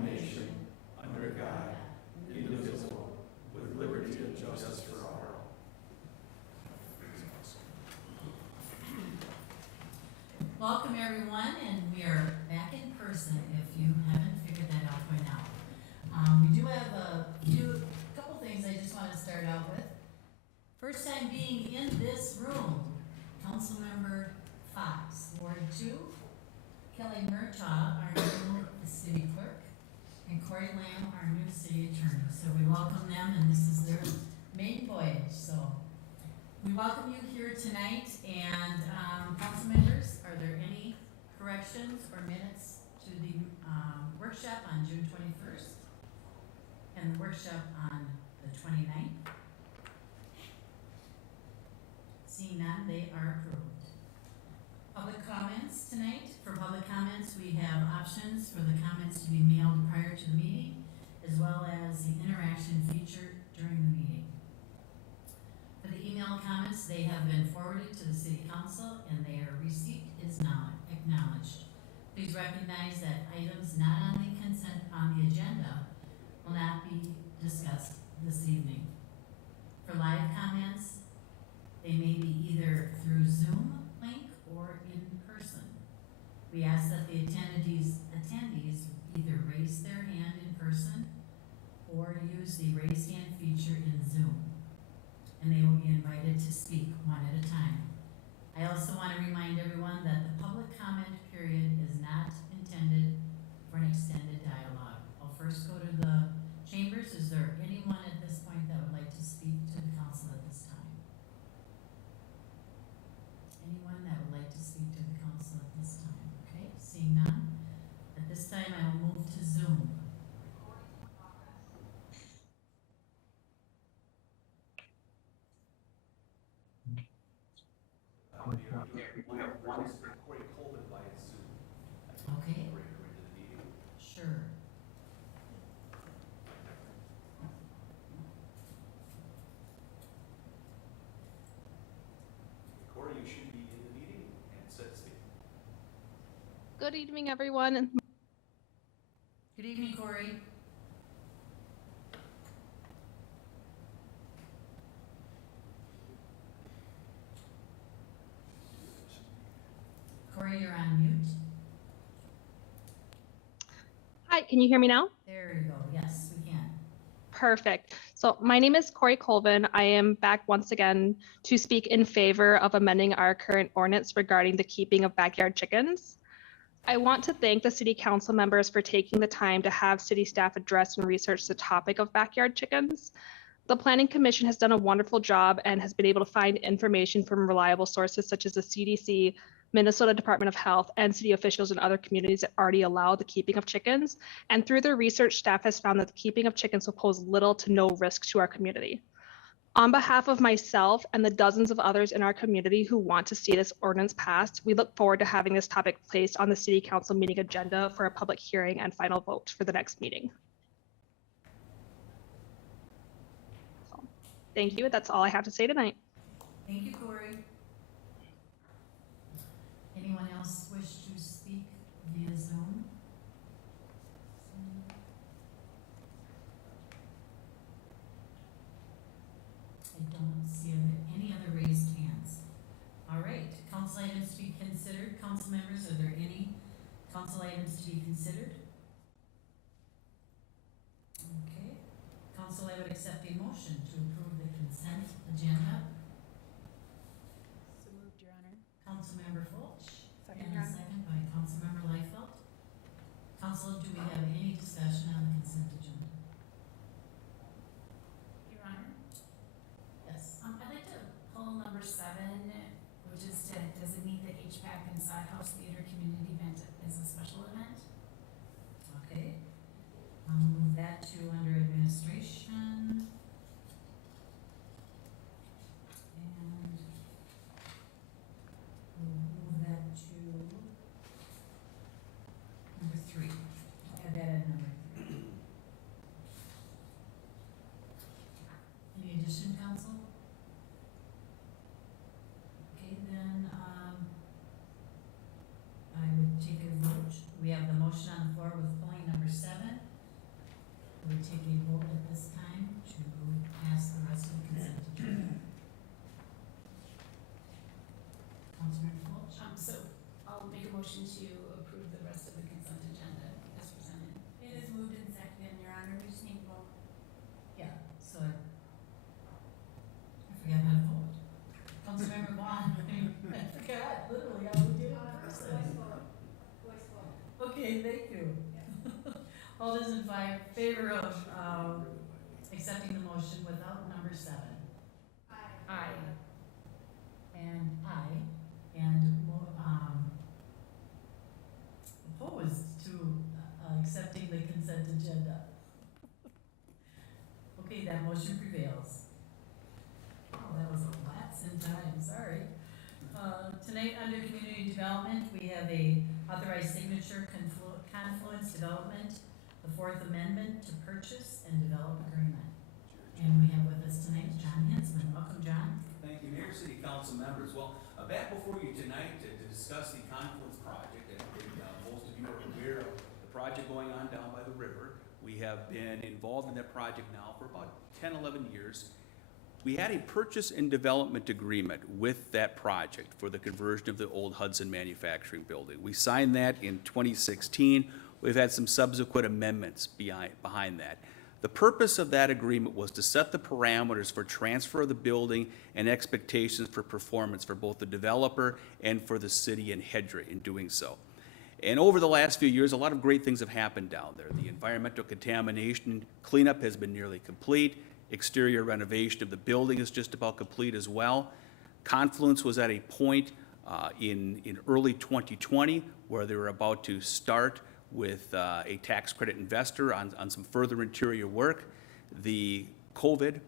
one nation, under God, indivisible, with liberty and justice for all. Welcome everyone, and we are back in person if you haven't figured that out by now. We do have a couple things I just want to start out with. First time being in this room, Councilmember Fox, Ward 2, Kelly Murtaugh, our new city clerk, and Corey Lamb, our new city attorney. So we welcome them, and this is their main voyage. So we welcome you here tonight, and council members, are there any corrections or minutes to the workshop on June 21st and the workshop on the 29th? Seeing none, they are approved. Public comments tonight. For public comments, we have options for the comments to be mailed prior to the meeting, as well as the interaction feature during the meeting. For the email comments, they have been forwarded to the City Council and their receipt is now acknowledged. Please recognize that items not on the consent on the agenda will not be discussed this evening. For live comments, they may be either through Zoom link or in person. We ask that the attendees either raise their hand in person or use the raise hand feature in Zoom, and they will be invited to speak one at a time. I also want to remind everyone that the public comment period is not intended for an extended dialogue. I'll first go to the chambers. Is there anyone at this point that would like to speak to the council at this time? Anyone that would like to speak to the council at this time? Okay, seeing none. At this time, I will move to Zoom. We have one is Corey Colvin via Zoom. Okay. Sure. Corey, you should be in the meeting and set stage. Good evening, everyone. Good evening, Corey. Corey, you're on mute. Hi, can you hear me now? There you go. Yes, we can. Perfect. So my name is Corey Colvin. I am back once again to speak in favor of amending our current ordinance regarding the keeping of backyard chickens. I want to thank the city council members for taking the time to have city staff address and research the topic of backyard chickens. The Planning Commission has done a wonderful job and has been able to find information from reliable sources such as the CDC, Minnesota Department of Health, and city officials in other communities that already allow the keeping of chickens. And through their research, staff has found that the keeping of chickens will pose little to no risk to our community. On behalf of myself and the dozens of others in our community who want to see this ordinance passed, we look forward to having this topic placed on the city council meeting agenda for a public hearing and final vote for the next meeting. So, thank you. That's all I have to say tonight. Thank you, Corey. Anyone else wish to speak via Zoom? I don't see any other raised hands. All right, council items to be considered. Council members, are there any council items to be considered? Okay. Council, I would accept a motion to approve the consent agenda. So moved, Your Honor. Councilmember Fulch. Second, And Your a Honor. second by Councilmember Leifeld. Council, do we have any discussion on the consent agenda? Your Honor. Yes. I'd like to pull number 7, which is to designate the HPAC and Sod House Theater Community Event as a special event. Okay. I'll move that to under administration. And we'll move that to number 3. I'll add that at number 3. Any addition, council? Okay, then, I would take a vote. We have the motion on the floor with pulling number 7 take a vote at this time to pass the rest of the consent agenda. Councilmember Fulch? So I'll make a motion to approve the rest of the consent agenda as presented. It is moved and seconded, Your Honor, we just need to vote. Yeah, so I forgot how to vote. Councilmember Vaughn, I forgot, literally, how we did it in person. Voice vote. Okay, thank you. All those in favor of, accepting the motion without number 7? Aye. And aye, and, opposed to, accepting the consent agenda. Okay, that motion prevails. Oh, that was a lapse in time, sorry. Tonight, under community development, we have a authorized signature Confluence Development, the Fourth Amendment to Purchase and Develop Agreement. And we have with us tonight John Hinsman. Welcome, John. Thank you, Mayor, City Council members. Well, back before you tonight to discuss the Confluence project, and I think most of you are aware of the project going on down by the river. We have been involved in that project now for about 10, 11 years. We had a purchase and development agreement with that project for the conversion of the old Hudson Manufacturing Building. We signed that in 2016. We've had some subsequent amendments behind that. The purpose of that agreement was to set the parameters for transfer of the building and expectations for performance for both the developer and for the city and Hedra in doing so. And over the last few years, a lot of great things have happened down there. The environmental contamination cleanup has been nearly complete. Exterior renovation of the building is just about complete as well. Confluence was at a point in early 2020 where they were about to start with a tax credit investor on some further interior work. The COVID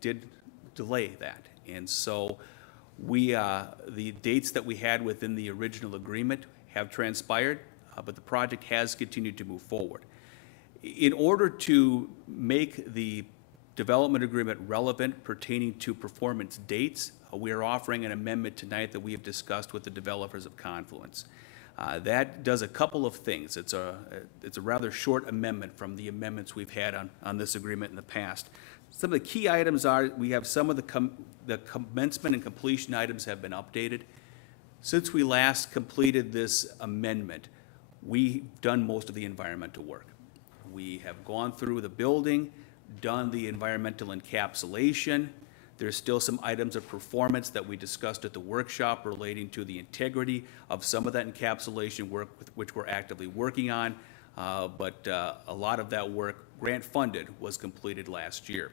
did delay that. And so the dates that we had within the original agreement have transpired, but the project has continued to move forward. In order to make the development agreement relevant pertaining to performance dates, we are offering an amendment tonight that we have discussed with the developers of Confluence. That does a couple of things. It's a rather short amendment from the amendments we've had on this agreement in the past. Some of the key items are, we have some of the commencement and completion items have been updated. Since we last completed this amendment, we've done most of the environmental work. We have gone through the building, done the environmental encapsulation. There's still some items of performance that we discussed at the workshop relating to the integrity of some of that encapsulation work, which we're actively working on, but a lot of that work, grant funded, was completed last year.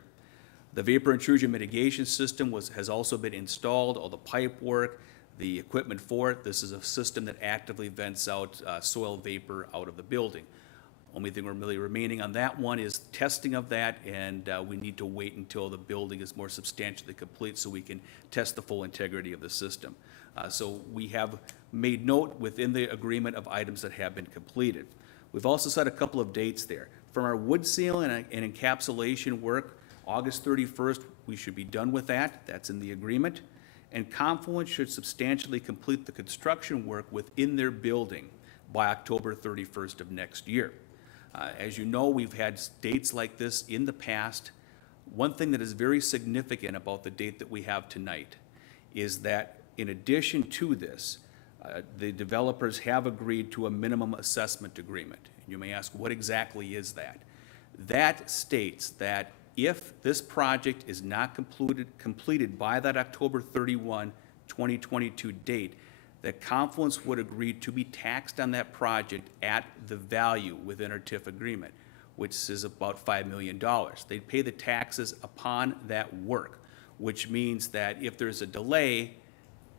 The vapor intrusion mitigation system has also been installed, all the pipe work, the equipment for it. This is a system that actively vents out soil vapor out of the building. Only thing we're really remaining on that one is testing of that, and we need to wait until the building is more substantially complete so we can test the full integrity of the system. So we have made note within the agreement of items that have been completed. We've also set a couple of dates there. From our wood seal and encapsulation work, August 31st, we should be done with that. That's in the agreement. And Confluence should substantially complete the construction work within their building by October 31st of next year. As you know, we've had dates like this in the past. One thing that is very significant about the date that we have tonight is that in addition to this, the developers have agreed to a minimum assessment agreement. You may ask, what exactly is that? That states that if this project is not completed by that October 31, 2022 date, that Confluence would agree to be taxed on that project at the value within our TIF agreement, which is about $5 million. They'd pay the taxes upon that work, which means that if there's a delay,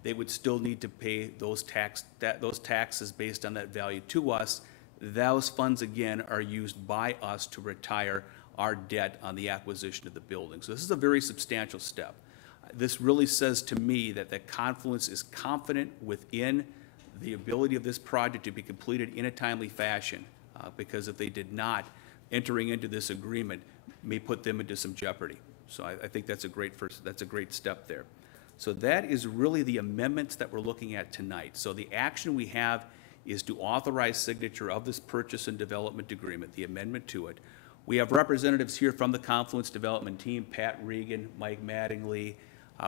they would still need to pay those taxes based on that value to us. Those funds, again, are used by us to retire our debt on the acquisition of the building. So this is a very substantial step. This really says to me that the Confluence is confident within the ability of this project to be completed in a timely fashion, because if they did not, entering into this agreement may put them into some jeopardy. So I think that's a great step there. So that is really the amendments that we're looking at tonight. So the action we have is to authorize signature of this purchase and development agreement, the amendment to it. We have representatives here from the Confluence Development Team, Pat Regan, Mike Mattingly,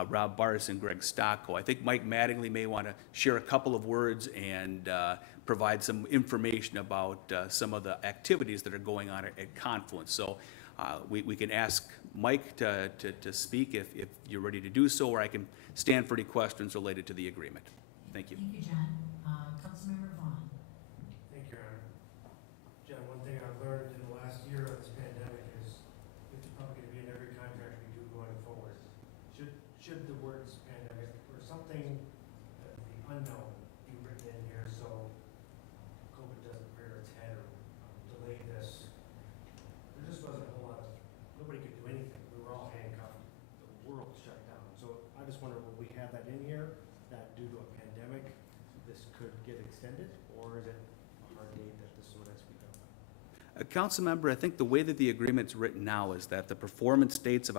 Rob Barris, and Greg Stocko. I think Mike Mattingly may want to share a couple of words and provide some information about some of the activities that are going on at Confluence. So we can ask Mike to speak if you're ready to do so, or I can stand for any questions related to the agreement. Thank you. Thank you, John. Councilmember Vaughn. Thank you, Your Honor. John, one thing I've learned in the last year of this pandemic is it's probably going to be in every contract we do going forward. Should the words pandemic or something, the unknown, be written in here so COVID doesn't rear its head or delay this? There just wasn't a whole lot of, nobody could do anything. We were all handcuffed. The world shut down. So I just wonder, will we have that in here, that due to a pandemic, this could get extended, or is it a hard date that this is what has to be done? Councilmember, I think the way that the agreement's written now is that the performance dates of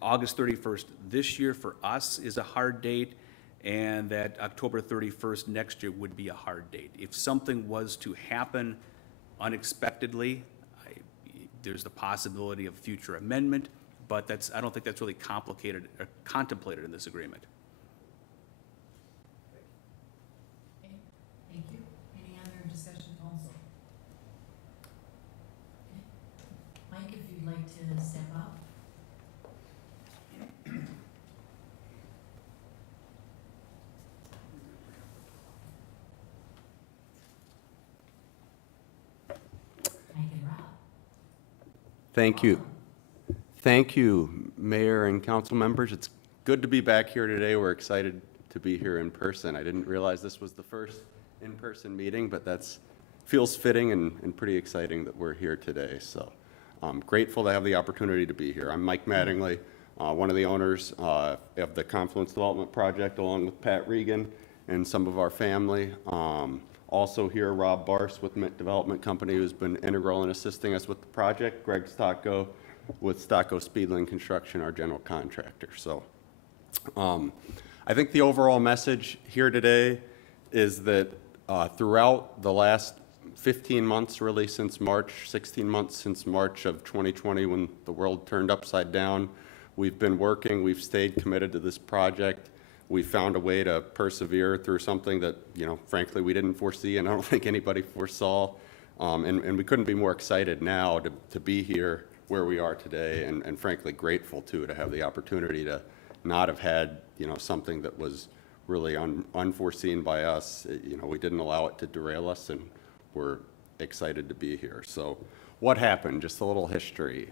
August 31st this year for us is a hard date, and that October 31st next year would be a hard date. If something was to happen unexpectedly, there's the possibility of future amendment, but I don't think that's really complicated or contemplated in this agreement. Okay, thank you. Any other discussion, council? Okay. Mike, if you'd like to step up. Mike and Rob. Thank you. Thank you, Mayor and council members. It's good to be back here today. We're excited to be here in person. I didn't realize this was the first in-person meeting, but feels fitting and pretty exciting that we're here today. So I'm grateful to have the opportunity to be here. I'm Mike Mattingly, one of the owners of the Confluence Development Project, along with Pat Regan and some of our family. Also here, Rob Barris with Mint Development Company, who's been integral in assisting us with the project. Greg Stocko with Stocko Speedling Construction, our general contractor. So I think the overall message here today is that throughout the last 15 months, really since March, 16 months since March of 2020, when the world turned upside down, we've been working, we've stayed committed to this project. We found a way to persevere through something that, frankly, we didn't foresee, and I don't think anybody foresaw. And we couldn't be more excited now to be here where we are today, and frankly, grateful, too, to have the opportunity to not have had, something that was really unforeseen by us. We didn't allow it to derail us, and we're excited to be here. So what happened? Just a little history.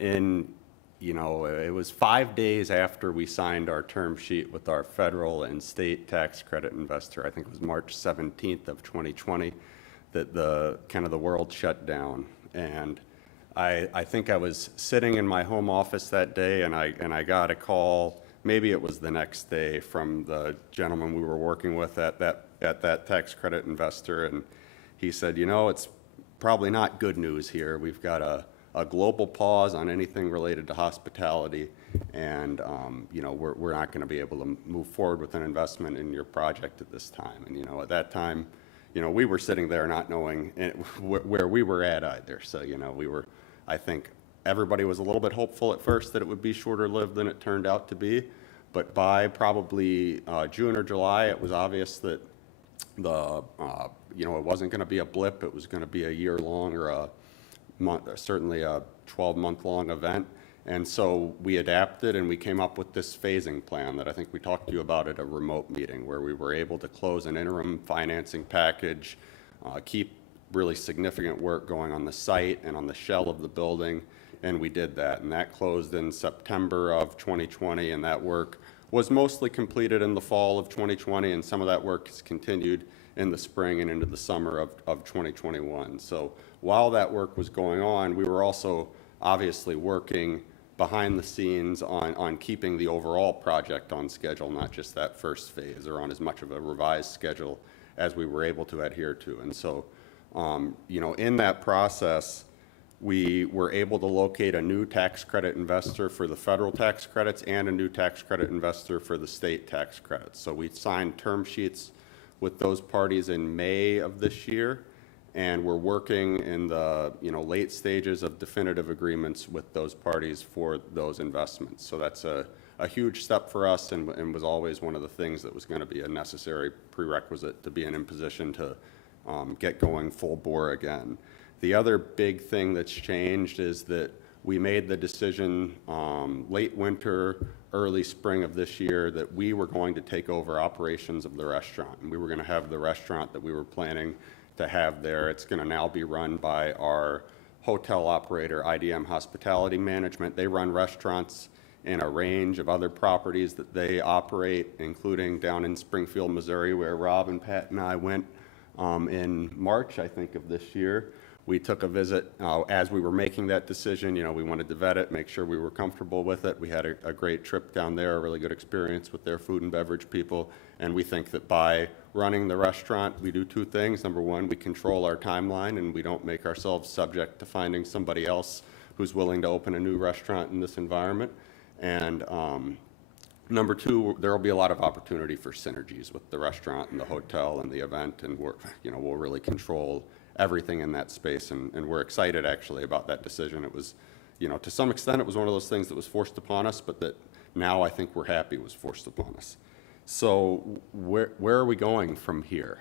It was 5 days after we signed our term sheet with our federal and state tax credit investor, I think it was March 17th of 2020, that the world shut down. And I think I was sitting in my home office that day, and I got a call, maybe it was the next day, from the gentleman we were working with at that tax credit investor, and he said, it's probably not good news here. We've got a global pause on anything related to hospitality, and we're not going to be able to move forward with an investment in your project at this time. And at that time, we were sitting there not knowing where we were at either. So I think everybody was a little bit hopeful at first that it would be shorter lived than it turned out to be, but by probably June or July, it was obvious that it wasn't going to be a blip. It was going to be a year-long or certainly a 12-month-long event. And so we adapted, and we came up with this phasing plan that I think we talked to you about at a remote meeting, where we were able to close an interim financing package, keep really significant work going on the site and on the shell of the building, and we did that. And that closed in September of 2020, and that work was mostly completed in the fall of 2020, and some of that work has continued in the spring and into the summer of 2021. So while that work was going on, we were also obviously working behind the scenes on keeping the overall project on schedule, not just that first phase, or on as much of a revised schedule as we were able to adhere to. And so, in that process, we were able to locate a new tax credit investor for the federal tax credits and a new tax credit investor for the state tax credits. So we signed term sheets with those parties in May of this year, and we're working in the late stages of definitive agreements with those parties for those investments. So that's a huge step for us, and was always one of the things that was going to be a necessary prerequisite to being in position to get going full bore again. The other big thing that's changed is that we made the decision late winter, early spring of this year that we were going to take over operations of the restaurant, and we were going to have the restaurant that we were planning to have there. It's going to now be run by our hotel operator, IDM Hospitality Management. They run restaurants in a range of other properties that they operate, including down in Springfield, Missouri, where Rob and Pat and I went in March, I think, of this year. We took a visit as we were making that decision. We wanted to vet it, make sure we were comfortable with it. We had a great trip down there, a really good experience with their food and beverage people. And we think that by running the restaurant, we do two things. Number one, we control our timeline, and we don't make ourselves subject to finding somebody else who's willing to open a new restaurant in this environment. And number two, there will be a lot of opportunity for synergies with the restaurant and the hotel and the event, and we'll really control everything in that space, and we're excited actually about that decision. It was, to some extent, it was one of those things that was forced upon us, but that now I think we're happy was forced upon us. So where are we going from here?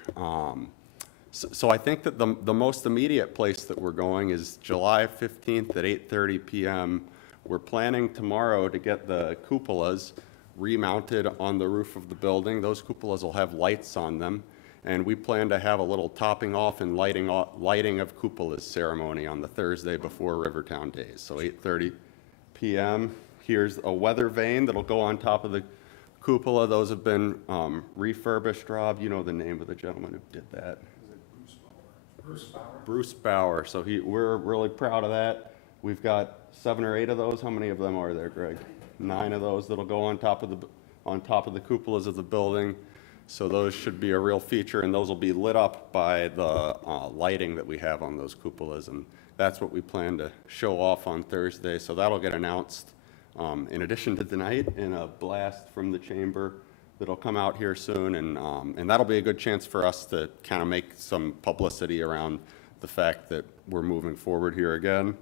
So I think that the most immediate place that we're going is July 15th at 8:30 p.m. We're planning tomorrow to get the cupolas remounted on the roof of the building. Those cupolas will have lights on them. And we plan to have a little topping off and lighting of cupolas ceremony on the Thursday before Rivertown Days. So 8:30 p.m. Here's a weather vane that'll go on top of the cupola. Those have been refurbished. Rob, you know the name of the gentleman who did that. Bruce Bauer. Bruce Bauer. So we're really proud of that. We've got 7 or 8 of those. How many of them are there, Greg? 9 of those that'll go on top of the cupolas of the building. So those should be a real feature, and those will be lit up by the lighting that we have on those cupolas, and that's what we plan to show off on Thursday. So that'll get announced in addition to tonight in a blast from the chamber that'll come out here soon, and that'll be a good chance for us to kind of make some publicity around the fact that we're moving forward here again.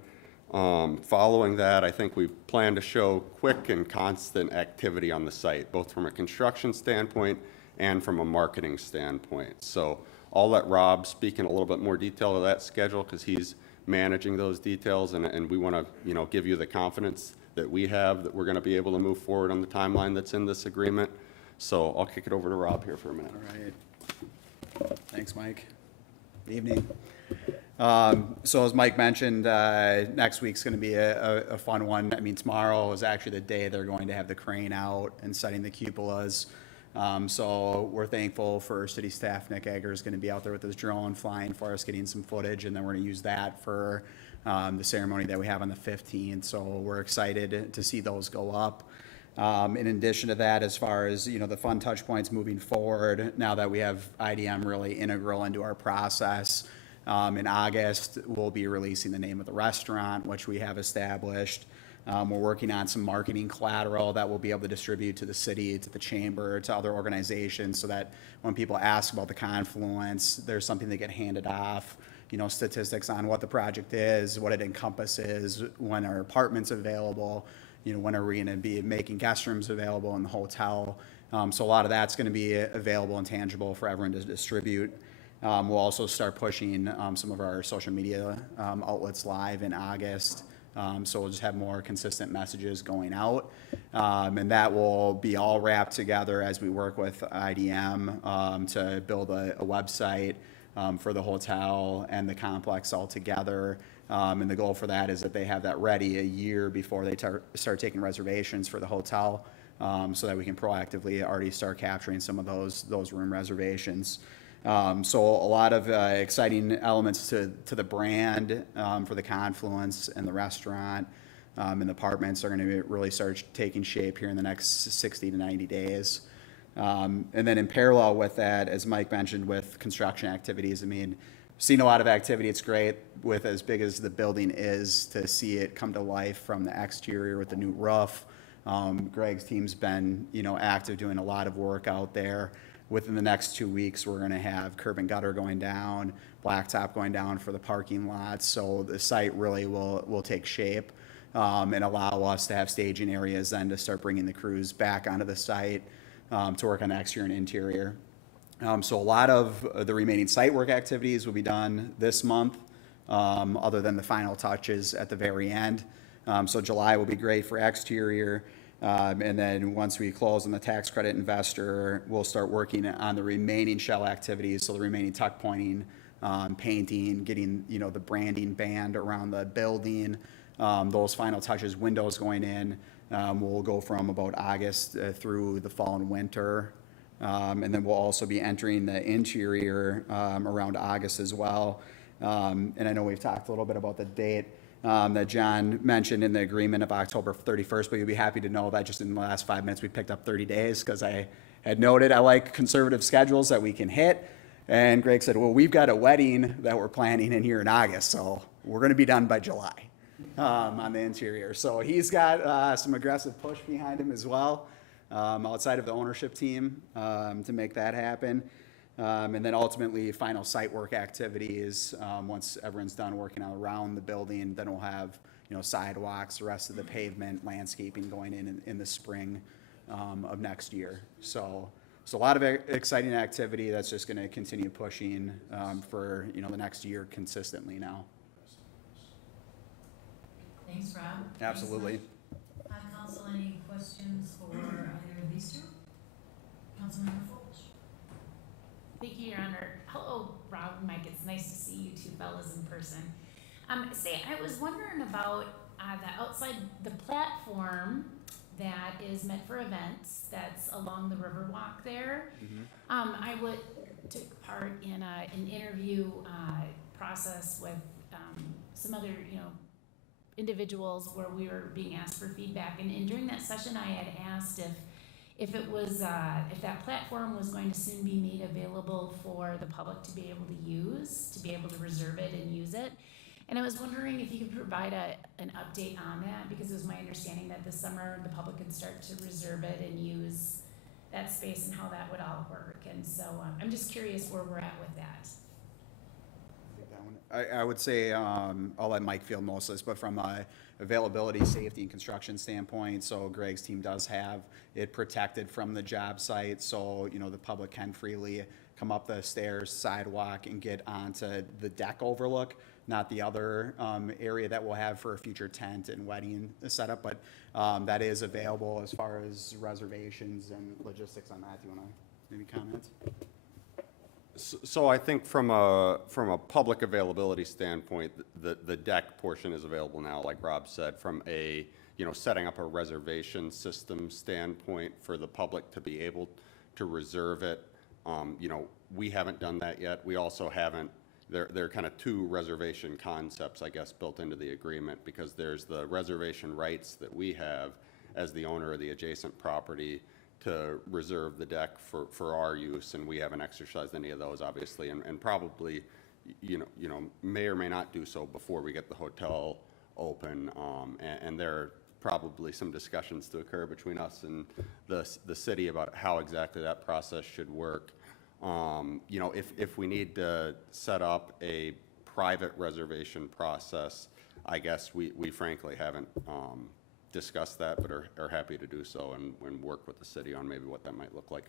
Following that, I think we plan to show quick and constant activity on the site, both from a construction standpoint and from a marketing standpoint. So I'll let Rob speak in a little bit more detail of that schedule because he's managing those details, and we want to give you the confidence that we have that we're going to be able to move forward on the timeline that's in this agreement. So I'll kick it over to Rob here for a minute. All right. Thanks, Mike. Good evening. So as Mike mentioned, next week's going to be a fun one. I mean, tomorrow is actually the day they're going to have the crane out and setting the cupolas. So we're thankful for city staff. Nick Egger is going to be out there with his drone flying for us, getting some footage, and then we're going to use that for the ceremony that we have on the 15th. So we're excited to see those go up. In addition to that, as far as the fun touch points moving forward, now that we have IDM really integral into our process, in August we'll be releasing the name of the restaurant, which we have established. We're working on some marketing collateral that we'll be able to distribute to the city, to the chamber, to other organizations, so that when people ask about the Confluence, there's something they get handed off, statistics on what the project is, what it encompasses, when are apartments available, when are we going to be making guest rooms available in the hotel. So a lot of that's going to be available and tangible for everyone to distribute. We'll also start pushing some of our social media outlets live in August. So we'll just have more consistent messages going out. And that will be all wrapped together as we work with IDM to build a website for the hotel and the complex all together. And the goal for that is that they have that ready a year before they start taking reservations for the hotel, so that we can proactively already start capturing some of those room reservations. So a lot of exciting elements to the brand for the Confluence and the restaurant and the apartments are going to really start taking shape here in the next 60 to 90 days. And then in parallel with that, as Mike mentioned, with construction activities, I mean, seen a lot of activity. It's great with as big as the building is to see it come to life from the exterior with the new roof. Greg's team's been, active doing a lot of work out there. Within the next 2 weeks, we're going to have curb and gutter going down. blacktop going down for the parking lots. So the site really will take shape and allow us to have staging areas then to start bringing the crews back onto the site to work on the exterior and interior. So a lot of the remaining site work activities will be done this month, other than the final touches at the very end. So July will be great for exterior. And then once we close on the tax credit investor, we'll start working on the remaining shell activities. So the remaining tuck pointing, painting, getting, the branding band around the building, those final touches, windows going in, will go from about August through the fall and winter. And then we'll also be entering the interior around August as well. And I know we've talked a little bit about the date that John mentioned in the agreement of October 31st, but you'll be happy to know that just in the last 5 minutes, we picked up 30 days because I had noted I like conservative schedules that we can hit. And Greg said, well, we've got a wedding that we're planning in here in August, so we're going to be done by July on the interior. So he's got some aggressive push behind him as well. Outside of the ownership team to make that happen. And then ultimately, final site work activities, once everyone's done working around the building, then we'll have, sidewalks, the rest of the pavement, landscaping going in the spring of next year. So a lot of exciting activity that's just going to continue pushing for, the next year consistently now. Thanks, Rob. Absolutely. Council, any questions for either of these two? Councilmember Fulch. Thank you, Your Honor. Hello, Rob and Mike. It's nice to see you two fellas in person. I was wondering about the outside, the platform that is meant for events that's along the Riverwalk there. I took part in an interview process with some other, individuals where we were being asked for feedback, and during that session I had asked if it was if that platform was going to soon be made available for the public to be able to use, to be able to reserve it and use it. And I was wondering if you could provide an update on that, because it was my understanding that this summer the public could start to reserve it and use that space and how that would all work. And so I'm just curious where we're at with that. I would say, I'll let Mike field most of this, but from a availability, safety, and construction standpoint, so Greg's team does have it protected from the job site, so, the public can freely come up the stairs, sidewalk, and get onto the deck overlook, not the other area that we'll have for a future tent and wedding setup, but that is available as far as reservations and logistics on that. Do you want to maybe comment? So I think from a public availability standpoint, the deck portion is available now, like Rob said. From a, setting up a reservation system standpoint for the public to be able to reserve it, we haven't done that yet. We also haven't, there are kind of two reservation concepts, I guess, built into the agreement, because there's the reservation rights that we have as the owner of the adjacent property to reserve the deck for our use, and we haven't exercised any of those, obviously, and probably, may or may not do so before we get the hotel open, and there are probably some discussions to occur between us and the city about how exactly that process should work. If we need to set up a private reservation process, I guess we frankly haven't discuss that, but are happy to do so and work with the city on maybe what that might look like.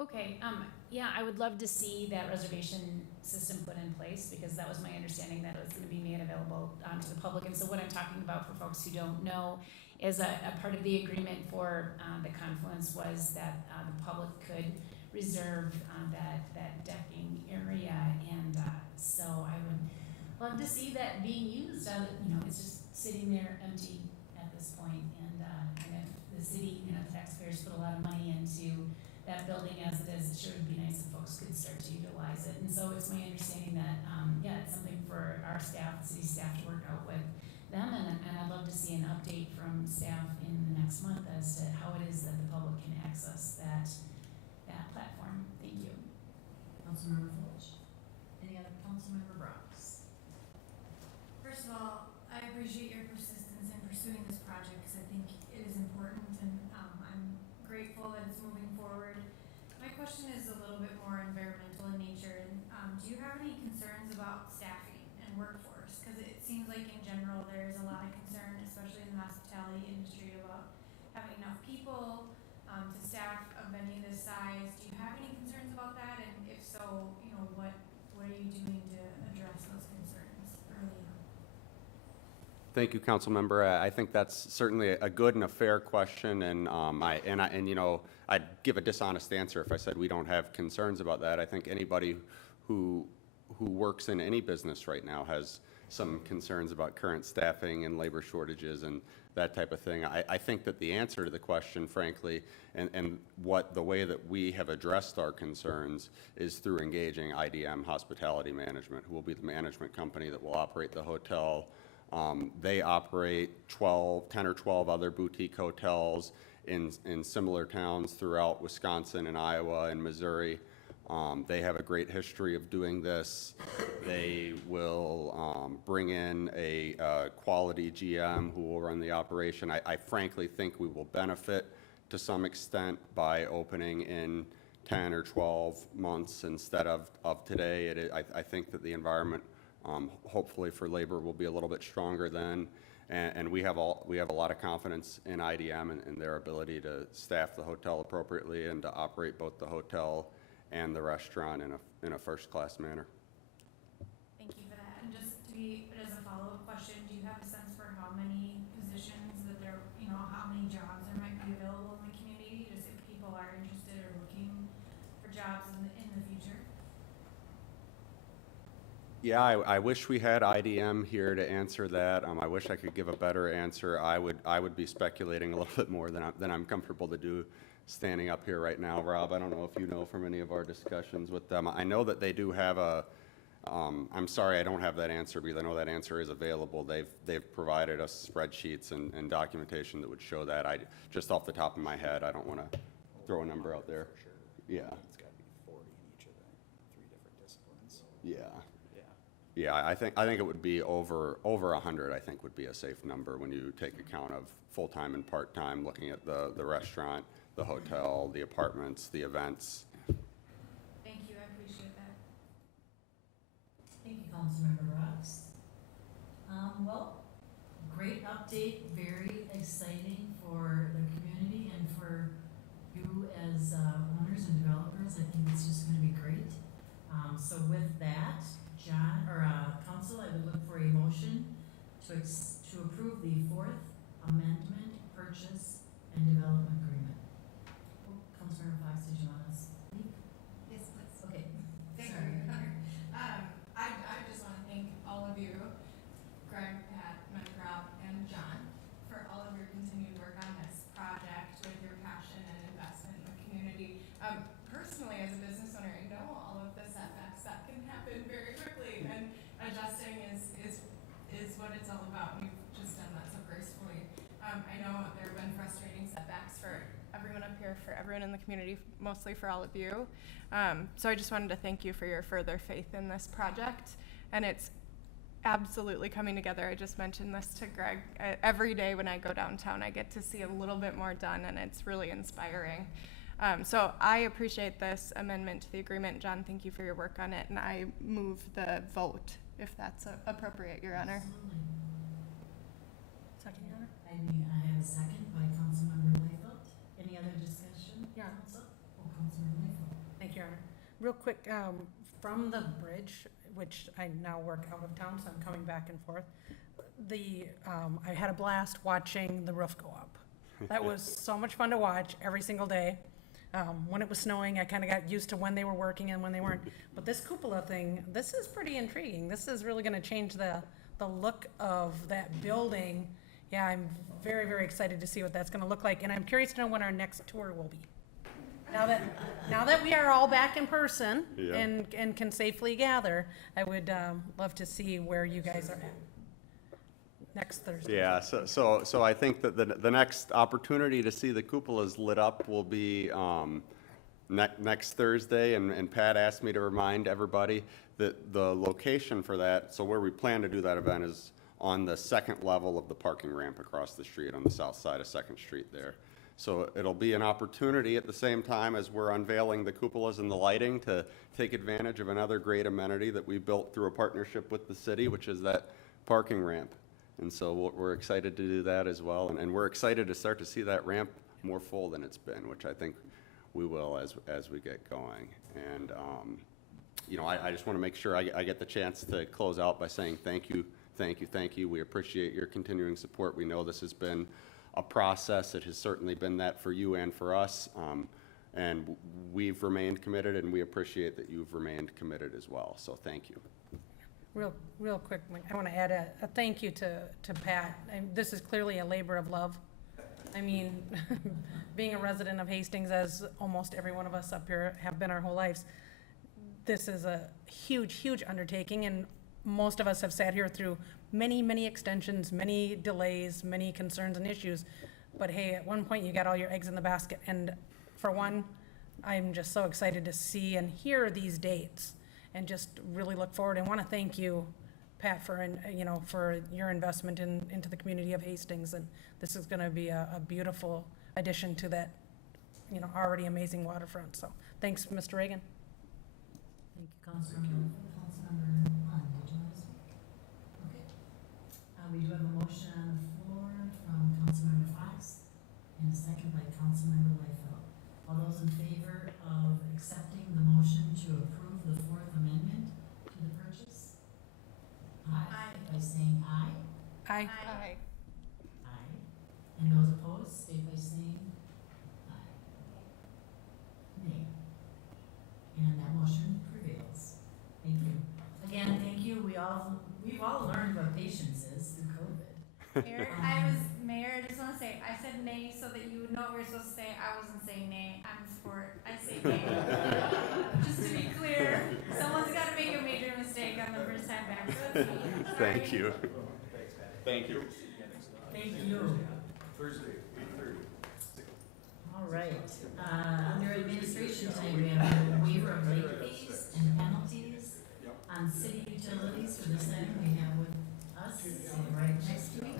Okay, yeah, I would love to see that reservation system put in place, because that was my understanding that it was going to be made available to the public. And so what I'm talking about, for folks who don't know, is a part of the agreement for the Confluence was that the public could reserve that decking area, and so I would love to see that being used. It's just sitting there empty at this point, and if the city, taxpayers put a lot of money into that building as it is, it sure would be nice if folks could start to utilize it. And so it's my understanding that, it's something for our staff, the city staff, to work out with them, and I'd love to see an update from staff in the next month as to how it is that the public can access that platform. Thank you. Councilmember Fulch. Any other? Councilmember Brooks. First of all, I appreciate your persistence in pursuing this project, because I think it is important, and I'm grateful that it's moving forward. My question is a little bit more environmental in nature, and do you have any concerns about staffing and workforce? Because it seems like in general, there's a lot of concern, especially in the hospitality industry, about having enough people, to staff a venue this size. Do you have any concerns about that? And if so, you know, what are you doing to address those concerns early on? Thank you, council member. I think that's certainly a good and a fair question, and you know, I'd give a dishonest answer if I said we don't have concerns about that. I think anybody who works in any business right now has some concerns about current staffing and labor shortages and that type of thing. I think that the answer to the question, frankly, and the way that we have addressed our concerns is through engaging IDM Hospitality Management, who will be the management company that will operate the hotel. They operate 10 or 12 other boutique hotels in similar towns throughout Wisconsin and Iowa and Missouri. They have a great history of doing this. They will bring in a quality GM who will run the operation. I frankly think we will benefit to some extent by opening in 10 or 12 months instead of today. I think that the environment, hopefully for labor, will be a little bit stronger then. And we have a lot of confidence in IDM and their ability to staff the hotel appropriately and to operate both the hotel and the restaurant in a first-class manner. Thank you for that. And just as a follow-up question, do you have a sense for how many positions that there, you know, how many jobs there might be available in the community, just if people are interested or looking for jobs in the future? Yeah, I wish we had IDM here to answer that. I wish I could give a better answer. I would be speculating a little bit more than I'm comfortable to do standing up here right now. Rob, I don't know if you know from any of our discussions with them. I know that they do have I'm sorry I don't have that answer because I know that answer is available. They've provided us spreadsheets and documentation that would show that. Just off the top of my head, I don't want to throw a number out there. For sure. Yeah. It's got to be 40 in each of the 3 different disciplines. Yeah. Yeah. Yeah, I think it would be over 100. I think would be a safe number when you take account of full-time and part-time, looking at the restaurant, the hotel, the apartments, the events. Thank you, I appreciate that. Thank you, Councilmember Rocks. Well, great update, very exciting for the community and for you as owners and developers. I think it's just gonna be great. So with that, Council, I would look for a motion to approve the 4th Amendment Purchase and Development Agreement. Oh, Councilmember Fox, did you want to speak? Yes, please. Okay. Thank Sorry. you, Hunter. I just want to thank all of you, Greg, Pat, Mike, Rob, and John, for all of your continued work on this project with your passion and investment in the community. Personally, as a business owner, I know all of the setbacks that can happen very quickly, and adjusting is what it's all about, and you've just done that so gracefully. I know there have been frustrating setbacks for everyone up here, for everyone in the community, mostly for all of you. So I just wanted to thank you for your further faith in this project, and it's absolutely coming together. I just mentioned this to Greg. Every day when I go downtown, I get to see a little bit more done, and it's really inspiring. So I appreciate this amendment to the agreement. John, thank you for your work on it, and I move the vote, if that's appropriate, Your Honor. Absolutely. Second, Your Honor. I have a second by Councilmember Layfield. Any other discussion? Yeah. Council? Oh, Councilmember Layfield. Thank you, Your Honor. Real quick, from the bridge, which I now work out of town, so I'm coming back and forth, I had a blast watching the roof go up. That was so much fun to watch every single day. When it was snowing, I kind of got used to when they were working and when they weren't. But this cupola thing, this is pretty intriguing. This is really going to change the look of that building. Yeah, I'm very, very excited to see what that's going to look like, and I'm curious to know when our next tour will be. Now that we are all back in person Yeah. and can safely gather, I would love to see where you guys are at next Thursday. Yeah, so I think that the next opportunity to see the cupolas lit up will be next Thursday, and Pat asked me to remind everybody that the location for that, so where we plan to do that event is on the second level of the parking ramp across the street on the south side of 2nd Street there. So it'll be an opportunity at the same time as we're unveiling the cupolas and the lighting to take advantage of another great amenity that we built through a partnership with the city, which is that parking ramp. And so we're excited to do that as well. And we're excited to start to see that ramp more full than it's been, which I think we will as we get going. And, you know, I just want to make sure I get the chance to close out by saying thank you, thank you, thank you. We appreciate your continuing support. We know this has been a process. It has certainly been that for you and for us. And we've remained committed, and we appreciate that you've remained committed as well. So thank you. Real quick, I want to add a thank you to Pat. This is clearly a labor of love. I mean, being a resident of Hastings, as almost every one of us up here have been our whole lives, this is a huge, huge undertaking, and most of us have sat here through many, many extensions, many delays, many concerns and issues. But hey, at one point you got all your eggs in the basket, and for one, I'm just so excited to see and hear these dates, and just really look forward. And want to thank you, Pat, for your investment into the community of Hastings. And this is going to be a beautiful addition to that, already amazing waterfront. So thanks, Mr. Reagan. Thank you, Councilmember Hunt. Did you want to speak? Okay. We do have a motion on the floor from Councilmember Fox and a second by Councilmember Liefeld. All those in favor of accepting the motion to approve the Fourth Amendment to the purchase? Aye. By saying aye. Aye. Aye. Aye. And those opposed, state by saying aye. Nay. And that motion prevails. Thank you. Again, thank you. We've all learned what patience is through COVID. Mayor, I just want to say, I said nay so that you would know what we're supposed to say. I wasn't saying nay. I'm in support. I say nay. Just to be clear, someone's got to make a major mistake on the first time back. So it's me. Sorry. Thank you. Thank you. Thank you. Thursday, 8:30. All right. Under administration tonight, we have a waiver of late fees and penalties on city utilities. For this item, we have with us, sitting right next to me,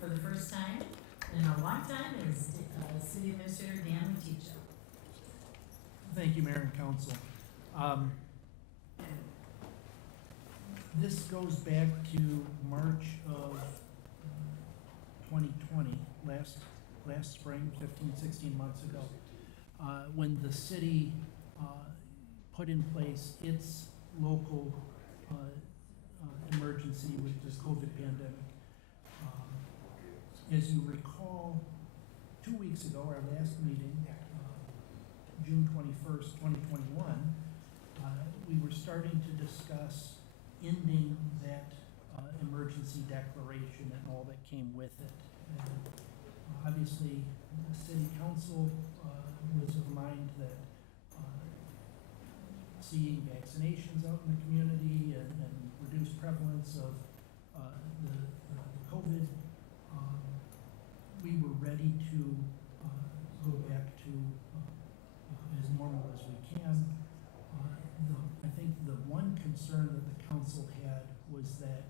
for the first time in a long time, is City Administrator Dan Maticha. Thank you, Mayor and Council. This goes back to March of 2020, last spring, 15, 16 months ago, when the city put in place its local emergency with this COVID pandemic. As you recall, 2 weeks ago, our last meeting, June 21st, 2021, we were starting to discuss ending that emergency declaration and all that came with it. And obviously, the city council was of mind that seeing vaccinations out in the community and reduced prevalence of the COVID, we were ready to go back to as normal as we can. I think the one concern that the council had was that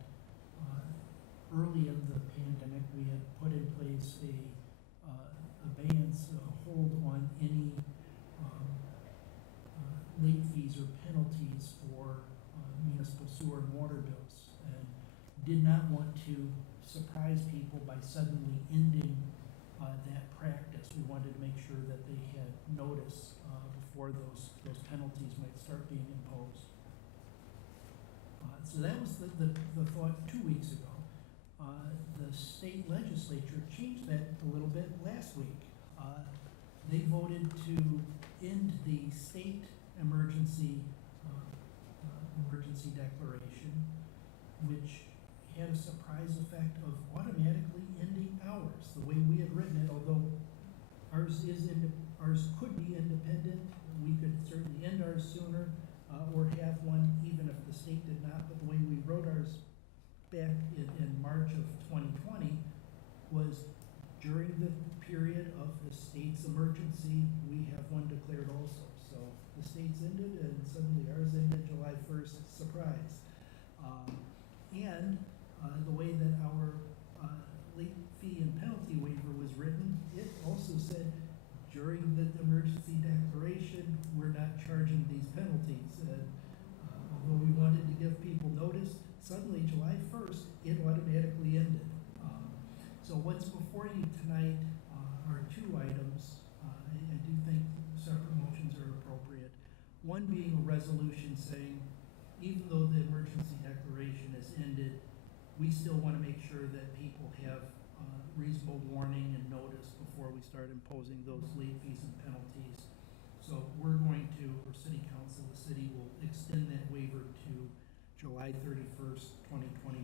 early in the pandemic, we had put in place a abeyance, a hold on any late fees or penalties for municipal sewer and water bills, and did not want to surprise people by suddenly ending that practice. We wanted to make sure that they had notice before those penalties might start being imposed. So that was the thought 2 weeks ago. The state legislature changed that a little bit last week. They voted to end the state emergency declaration, which had a surprise effect of automatically ending ours, the way we had written it, although ours could be independent. We could certainly end ours sooner, or have one even if the state did not, but the way we wrote ours back in March of 2020 was during the period of the state's emergency, we have one declared also. So the state's ended and suddenly ours ended July 1st, surprise. And the way that our late fee and penalty waiver was written, it also said, during the emergency declaration, we're not charging these penalties. Although we wanted to give people notice, suddenly July 1st, it automatically ended. So what's before you tonight are two items. I do think separate motions are appropriate. One being a resolution saying, even though the emergency declaration has ended, we still want to make sure that people have reasonable warning and notice before we start imposing those late fees and penalties. So we're going to, or City Council, the city will extend that waiver to July 31st, 2021,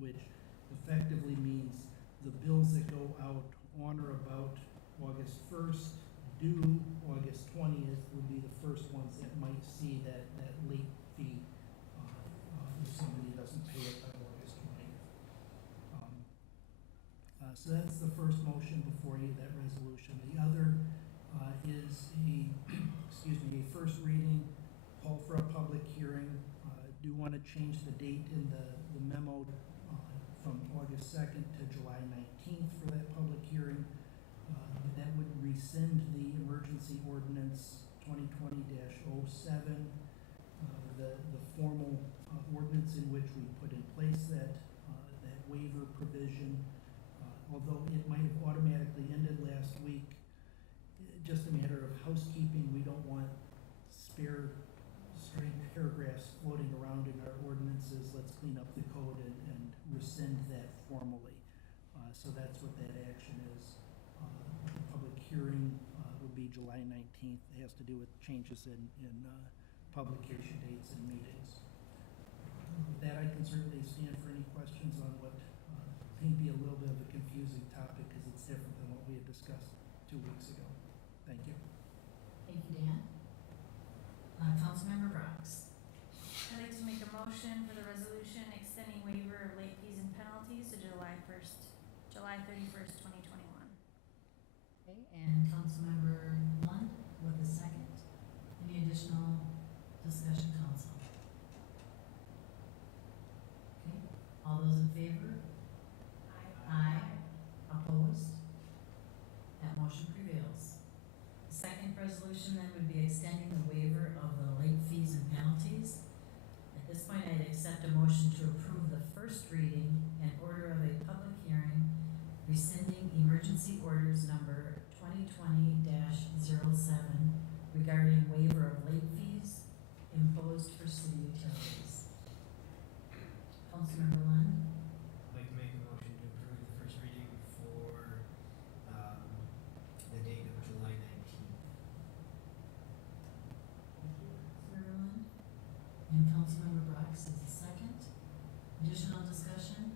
which effectively means the bills that go out on or about August 1st, due August 20th, would be the first ones that might see that late fee if somebody doesn't pay it by August 20th. So that's the first motion before you, that resolution. The other is a, a first reading, call for a public hearing. Do want to change the date in the memo from August 2nd to July 19th for that public hearing. That would rescind the emergency ordinance 2020-07, the formal ordinance in which we put in place that waiver provision. Although it might have automatically ended last week, just a matter of housekeeping, we don't want spare stray paragraphs floating around in our ordinances. Let's clean up the code and rescind that formally. So that's what that action is. The public hearing would be July 19th. It has to do with changes in publication dates and meetings. With that, I can certainly stand for any questions on what may be a little bit of a confusing topic because it's different than what we had discussed 2 weeks ago. Thank you. Thank you, Dan. Councilmember Brooks. I'd like to make a motion for the resolution extending waiver of late fees and penalties to July 31st, 2021. Okay, and Councilmember Lund with a second. Any additional discussion, council? Okay, all those in favor? Aye. Opposed? That motion prevails. The second resolution then would be extending the waiver of the late fees and penalties. At this point, I'd accept a motion to approve the first reading and order of a public hearing rescinding emergency orders number 2020-07 regarding waiver of late fees imposed for city utilities. Councilmember Lund? I'd like to make a motion to approve the first reading for the date of July 19th. Councilmember Lund? And Councilmember Brooks is the second. Additional discussion?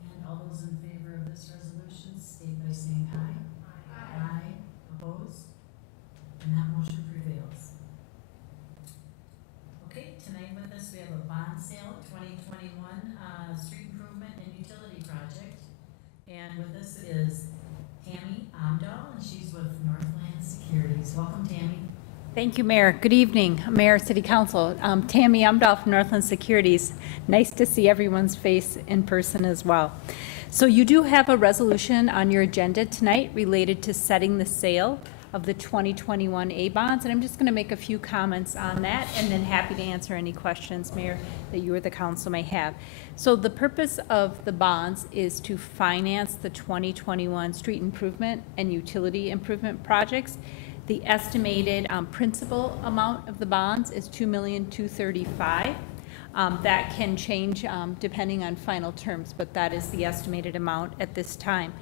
And all those in favor of this resolution state by saying aye. Aye. Opposed? And that motion prevails. Okay, tonight with us we have a bond sale 2021 street improvement and utility project. And with us is Tammy Amdahl, and she's with Northland Securities. Welcome, Tammy. Thank you, Mayor. Good evening, Mayor, City Council. Tammy Amdahl from Northland Securities. Nice to see everyone's face in person as well. So you do have a resolution on your agenda tonight related to setting the sale of the 2021 A bonds, and I'm just going to make a few comments on that and then happy to answer any questions, Mayor, that you or the council may have. So the purpose of the bonds is to finance the 2021 street improvement and utility improvement projects. The estimated principal amount of the bonds is $2,235,000. That can change depending on final terms, but that is the estimated amount at this time.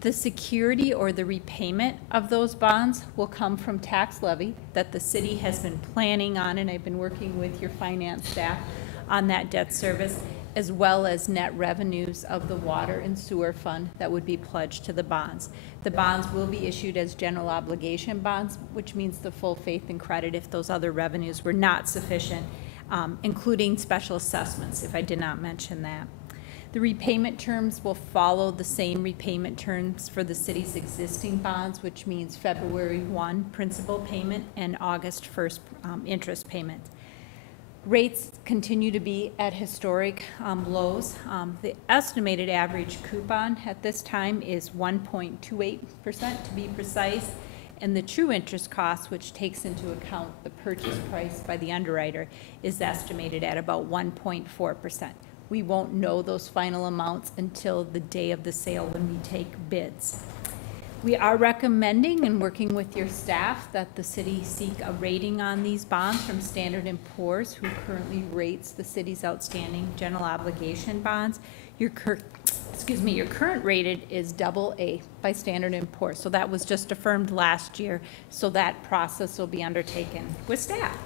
The security or the repayment of those bonds will come from tax levy that the city has been planning on, and I've been working with your finance staff on that debt service, as well as net revenues of the water and sewer fund that would be pledged to the bonds. The bonds will be issued as general obligation bonds, which means the full faith and credit if those other revenues were not sufficient, including special assessments, if I did not mention that. The repayment terms will follow the same repayment terms for the city's existing bonds, which means February 1 principal payment and August 1st interest payment. Rates continue to be at historic lows. The estimated average coupon at this time is 1.28% to be precise, and the true interest cost, which takes into account the purchase price by the underwriter, is estimated at about 1.4%. We won't know those final amounts until the day of the sale when we take bids. We are recommending and working with your staff that the city seek a rating on these bonds from Standard & Poor's, who currently rates the city's outstanding general obligation bonds. Your current rated is AA by Standard & Poor's, so that was just affirmed last year, so that process will be undertaken with staff.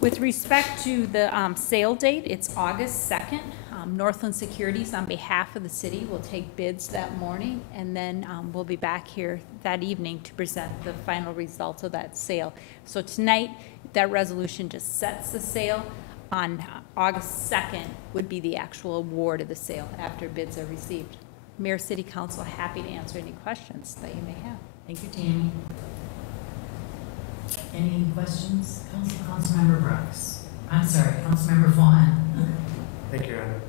With respect to the sale date, it's August 2nd. Northland Securities, on behalf of the city, will take bids that morning, and then we'll be back here that evening to present the final results of that sale. So tonight, that resolution just sets the sale. On August 2nd would be the actual award of the sale after bids are received. Mayor, City Council, happy to answer any questions that you may have. Thank you, Tammy. Any questions? Councilmember Brooks. I'm sorry, Councilmember Vaughn. Thank you, Your Honor.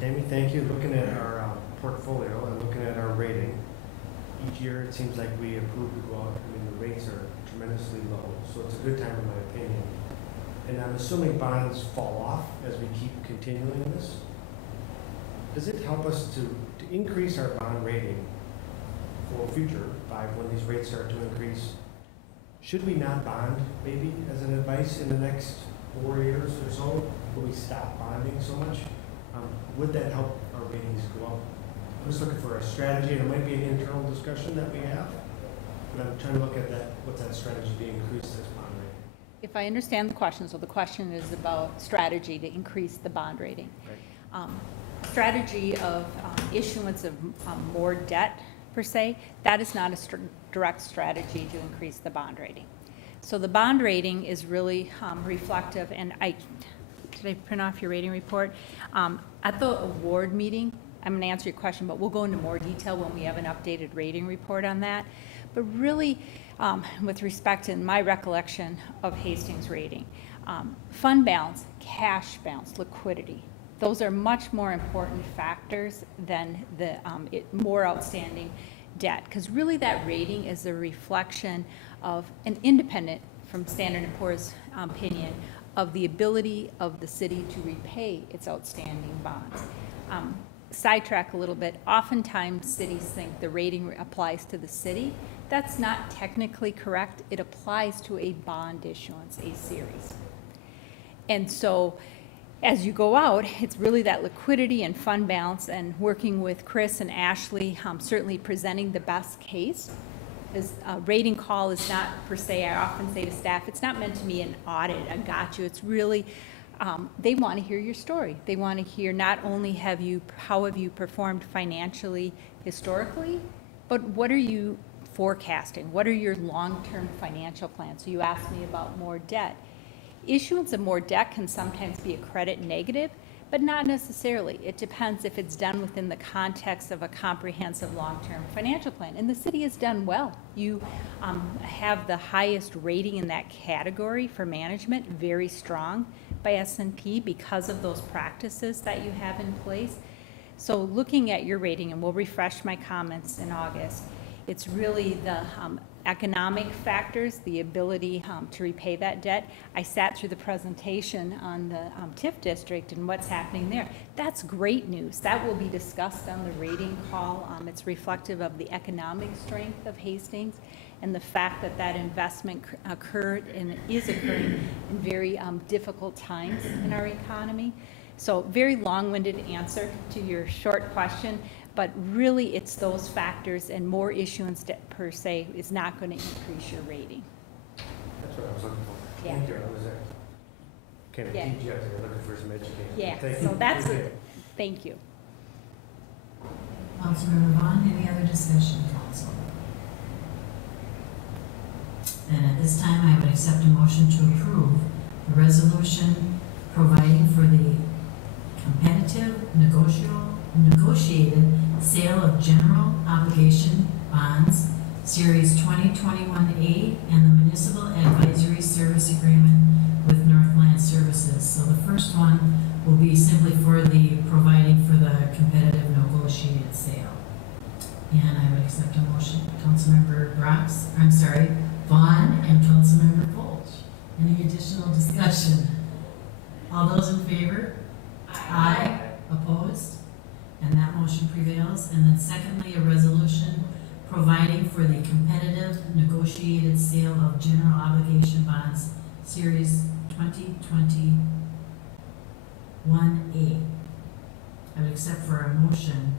Tammy, thank you. Looking at our portfolio and looking at our rating, each year it seems like we improve to go out. I mean, the rates are tremendously low, so it's a good time in my opinion. And I'm assuming bonds fall off as we keep continuing this. Does it help us to increase our bond rating for future by when these rates start to increase? Should we not bond, maybe, as an advice in the next 4 years or so? Will we stop bonding so much? Would that help our ratings go up? I'm just looking for a strategy, and it might be an internal discussion that we have, but I'm trying to look at that, what's that strategy to increase this bond rating? If I understand the question, so the question is about strategy to increase the bond rating. Right. Strategy of issuance of more debt, per se, that is not a direct strategy to increase the bond rating. So the bond rating is really reflective, and did I print off your rating report? At the award meeting, I'm going to answer your question, but we'll go into more detail when we have an updated rating report on that. But really, with respect to my recollection of Hastings rating, fund balance, cash balance, liquidity, those are much more important factors than the more outstanding debt, because really that rating is a reflection of an independent, from Standard & Poor's opinion, of the ability of the city to repay its outstanding bonds. Sidetrack a little bit, oftentimes cities think the rating applies to the city. That's not technically correct. It applies to a bond issuance, a series. And so as you go out, it's really that liquidity and fund balance, and working with Chris and Ashley, certainly presenting the best case. This rating call is not per se, I often say to staff, it's not meant to be an audit, I got you. It's really, they want to hear your story. They want to hear not only how have you performed financially historically, but what are you forecasting? What are your long-term financial plans? So you asked me about more debt. Issuance of more debt can sometimes be a credit negative, but not necessarily. It depends if it's done within the context of a comprehensive long-term financial plan. And the city has done well. You have the highest rating in that category for management, very strong by S&P because of those practices that you have in place. So looking at your rating, and we'll refresh my comments in August, it's really the economic factors, the ability to repay that debt. I sat through the presentation on the TIF district and what's happening there. That's great news. That will be discussed on the rating call. It's reflective of the economic strength of Hastings and the fact that that investment occurred and is occurring in very difficult times in our economy. So very long-winded answer to your short question. But really, it's those factors, and more issuance debt per se is not going to increase your rating. That's what I was looking for. Yeah. Thank you. I was kind of Yeah. deep dive there, looking for some education. Yeah, Thank so you. that's Thank you. it. Thank you. Councilmember Vaughn, any other discussion, council? Then at this time, I would accept a motion to approve the resolution providing for the competitive negotiated sale of general obligation bonds, Series 2021A, and the municipal advisory service agreement with Northland Services. So the first one will be simply for the providing for the competitive negotiated sale. And I would accept a motion. Councilmember Vaughn and Councilmember Folch. Any additional discussion? All those in favor? Aye. Opposed? And that motion prevails. And then secondly, a resolution providing for the competitive negotiated sale of general obligation bonds, Series 2021A. I would accept for a motion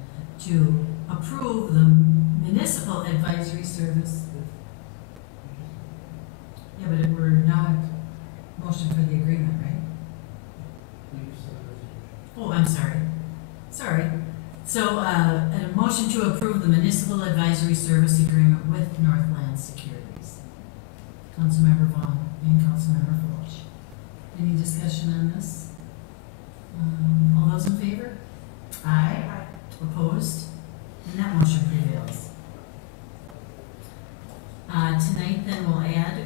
to approve the municipal advisory service. Yeah, but we're now at motion for the agreement, right? Oh, I'm sorry. Sorry. So, a motion to approve the municipal advisory service agreement with Northland Securities. Councilmember Vaughn and Councilmember Fulch. Any discussion on this? All those in favor? Aye. Opposed? And that motion prevails. Tonight then we'll add,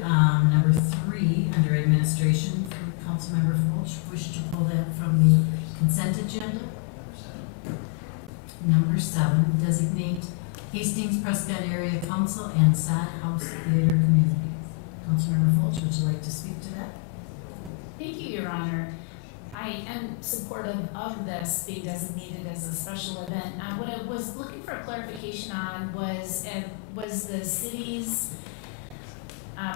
number 3 under administration. Councilmember Fulch, wish to pull that from the consent agenda. Number 7, designate Hastings Prescott Area Council and Sod House Theater Community. Councilmember Fulch, would you like to speak to that? Thank you, Your Honor. I am supportive of this being designated as a special event. What I was looking for clarification on was the city's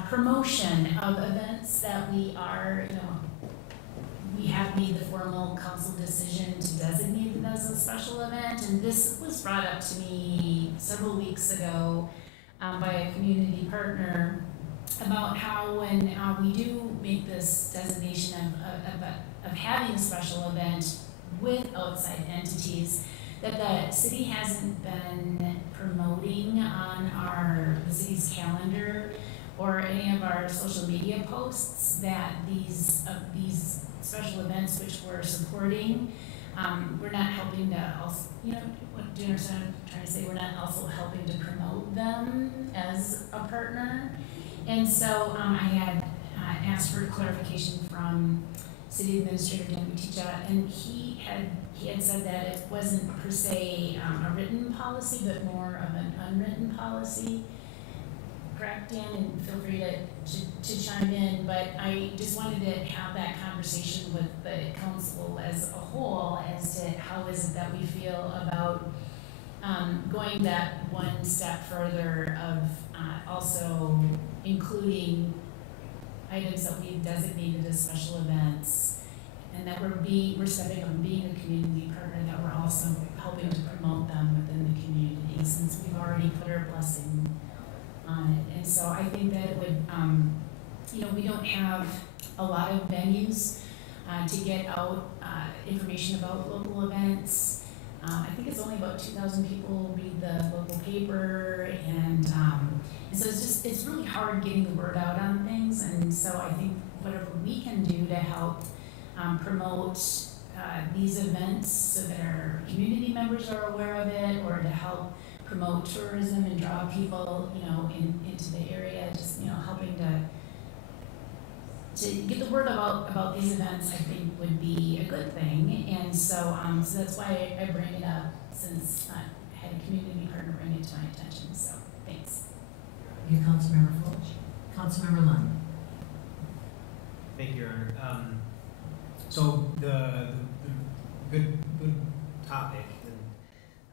promotion of events that we are, we have made the formal council decision to designate it as a special event. And this was brought up to me several weeks ago by a community partner about how when we do make this designation of having a special event with outside entities, that the city hasn't been promoting on the city's calendar or any of our social media posts that these special events which we're supporting, we're not helping to also, do you understand what I'm trying to say? We're not also helping to promote them as a partner. And so I had asked for clarification from City Administrator Dan Buticha, and he had said that it wasn't per se a written policy, but more of an unwritten policy. Correct, Dan, and feel free to chime in, but I just wanted to have that conversation with the council as a whole as to how is it that we feel about going that one step further of also including items that we've designated as special events, and that we're stepping up being a community partner, that we're also helping to promote them within the community, since we've already put our blessing on it. And so I think that it would, we don't have a lot of venues to get out information about local events. I think it's only about 2,000 people read the local paper, and so it's really hard getting the word out on things. And so I think whatever we can do to help promote these events so that our community members are aware of it, or to help promote tourism and draw people, into the area, just, helping to get the word about these events, I think would be a good thing. And so, so that's why I bring it up, since I had a community partner bring it to my attention. So thanks. You, Councilmember Fulch. Councilmember Lund. Thank you, Your Honor. So the good topic. And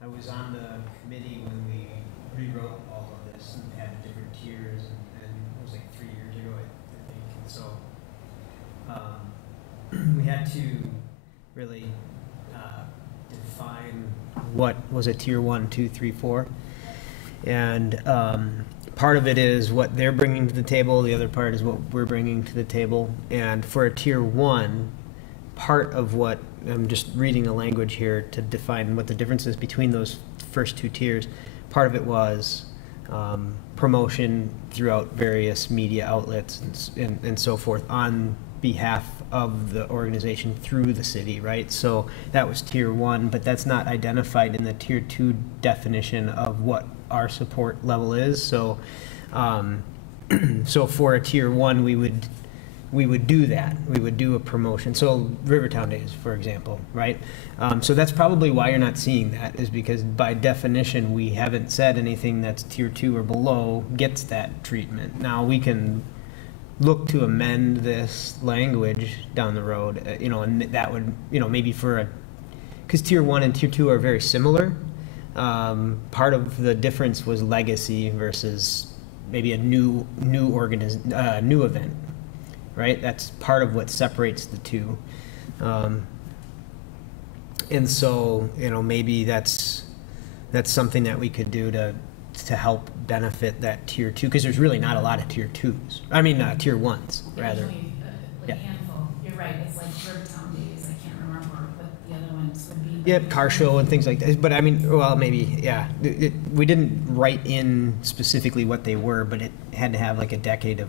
I was on the committee when we rewrote all of this and had different tiers, and it was like 3 years ago, I think. And so we had to really define what was a tier 1, 2, 3, 4, and part of it is what they're bringing to the table. The other part is what we're bringing to the table. And for a tier 1, part of what I'm just reading the language here to define what the difference is between those first 2 tiers. Part of it was promotion throughout various media outlets and so forth on behalf of the organization through the city, right? So that was tier 1, but that's not identified in the tier 2 definition of what our support level is. So, so for a tier 1, we would we would do that. We would do a promotion. So Rivertown Days, for example, right? So that's probably why you're not seeing that, is because by definition, we haven't said anything that's tier 2 or below gets that treatment. Now, we can look to amend this language down the road, and that would, maybe because tier 1 and tier 2 are very similar. Part of the difference was legacy versus maybe a new event, right? That's part of what separates the two. And so, maybe that's something that we could do to help benefit that tier 2, because there's really not a lot of tier 2s. I mean, tier 1s, rather. There's only, Yeah. a handful. You're right, it's like Rivertown Days, I can't remember what the other ones would be. Yep, car show and things like that. But I mean, well, maybe, yeah. We didn't write in specifically what they were, but it had to have like a decade of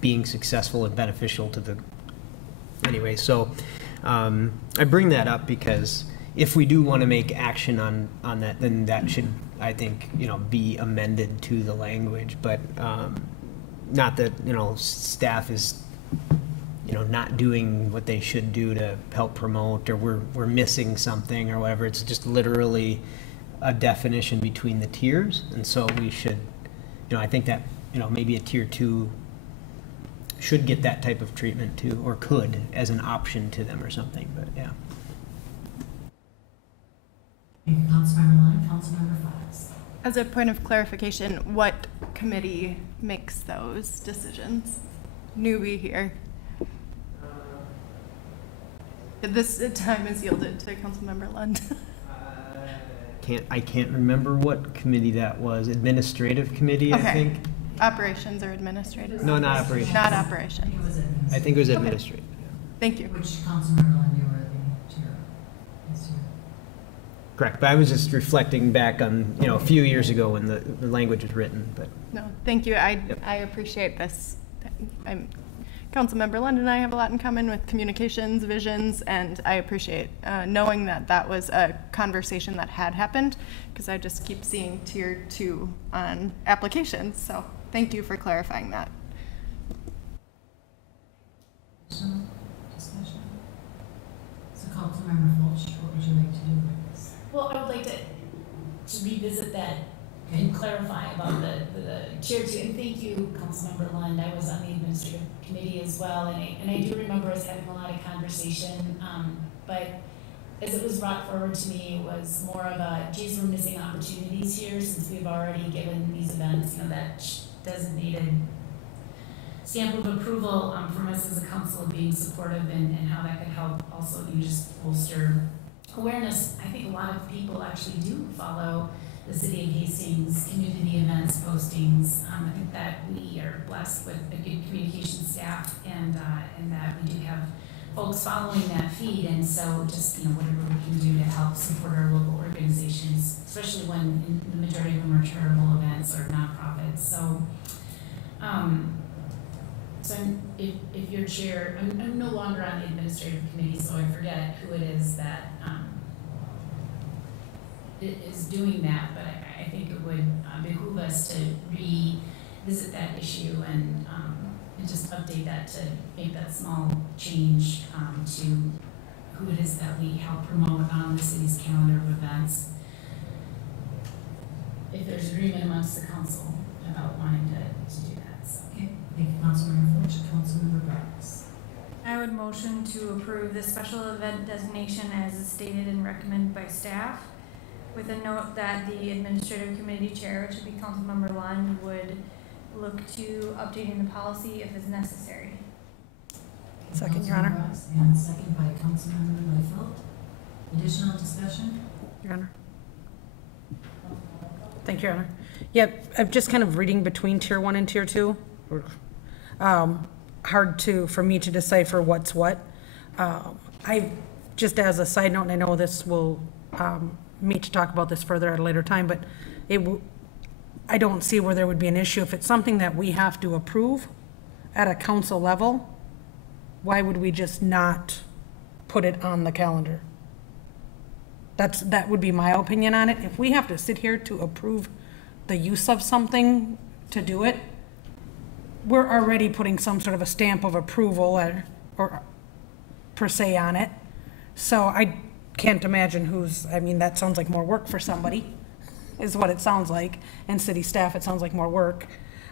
being successful and beneficial to the, anyway. So I bring that up because if we do want to make action on that, then that should, I think, be amended to the language. But not that, staff is, not doing what they should do to help promote, or we're missing something or whatever. It's just literally a definition between the tiers. And so we should, I think that, maybe a tier 2 should get that type of treatment too, or could, as an option to them or something, but yeah. Thank you, Councilmember Lund. Councilmember Fox. As a point of clarification, what committee makes those decisions? Newbie here. This time is yielded to Councilmember Lund. I can't remember what committee that was. Administrative committee, I Okay. think. Operations or administrative? No, not operations. Not I operations. think it was administrative. I think it was Okay. administrative. Thank you. Which Councilmember Lund, you were the chair of this year. Correct, but I was just reflecting back on, a few years ago when the language was written, but. No, thank you. I Yep. appreciate this. Councilmember Lund and I have a lot in common with communications, visions, and I appreciate knowing that that was a conversation that had happened, because I just keep seeing tier 2 on applications. So thank you for clarifying that. Additional discussion? So Councilmember Fulch, what would you like to do with this? Well, I would like to revisit that and clarify about the tier 2, and thank you, Councilmember Lund. I was on the administrative committee as well, and I do remember us having a lot of conversation, but as it was brought forward to me, it was more of a, geez, we're missing opportunities here since we've already given these events, that designated stamp of approval from us as a council of being supportive, and how that could help also just bolster awareness. I think a lot of people actually do follow the City of Hastings community events postings. I think that we are blessed with a good communication staff, and that we do have folks following that feed. And so just, whatever we can do to help support our local organizations, especially when the majority of them are charitable events or nonprofits. So, if you're chair, I'm no longer on the administrative committee, so I forget who it is that is doing that, but I think it would behoove us to revisit that issue and just update that to make that small change to who it is that we help promote on the city's calendar of events. If there's agreement amongst the council about wanting to do that, so. Okay, thank you, Councilmember Fulch. Councilmember Brooks. I would motion to approve the special event designation as is stated and recommended by staff, with a note that the administrative committee chair, which would be Councilmember Lund, would look to updating the policy if it's necessary. Second, Your Honor. Councilmember Brooks, and second by Councilmember Leifeld. Additional discussion? Your Honor. Thank you, Your Honor. Yep, I'm just kind of reading between tier 1 and tier 2. Hard for me to decipher what's what. I, just as a side note, and I know this will meet to talk about this further at a later time, but I don't see where there would be an issue. If it's something that we have to approve at a council level, why would we just not put it on the calendar? That would be my opinion on it. If we have to sit here to approve the use of something to do it, we're already putting some sort of a stamp of approval or per se on it. So I can't imagine I mean, that sounds like more work for somebody, is what it sounds like. And city staff, it sounds like more work,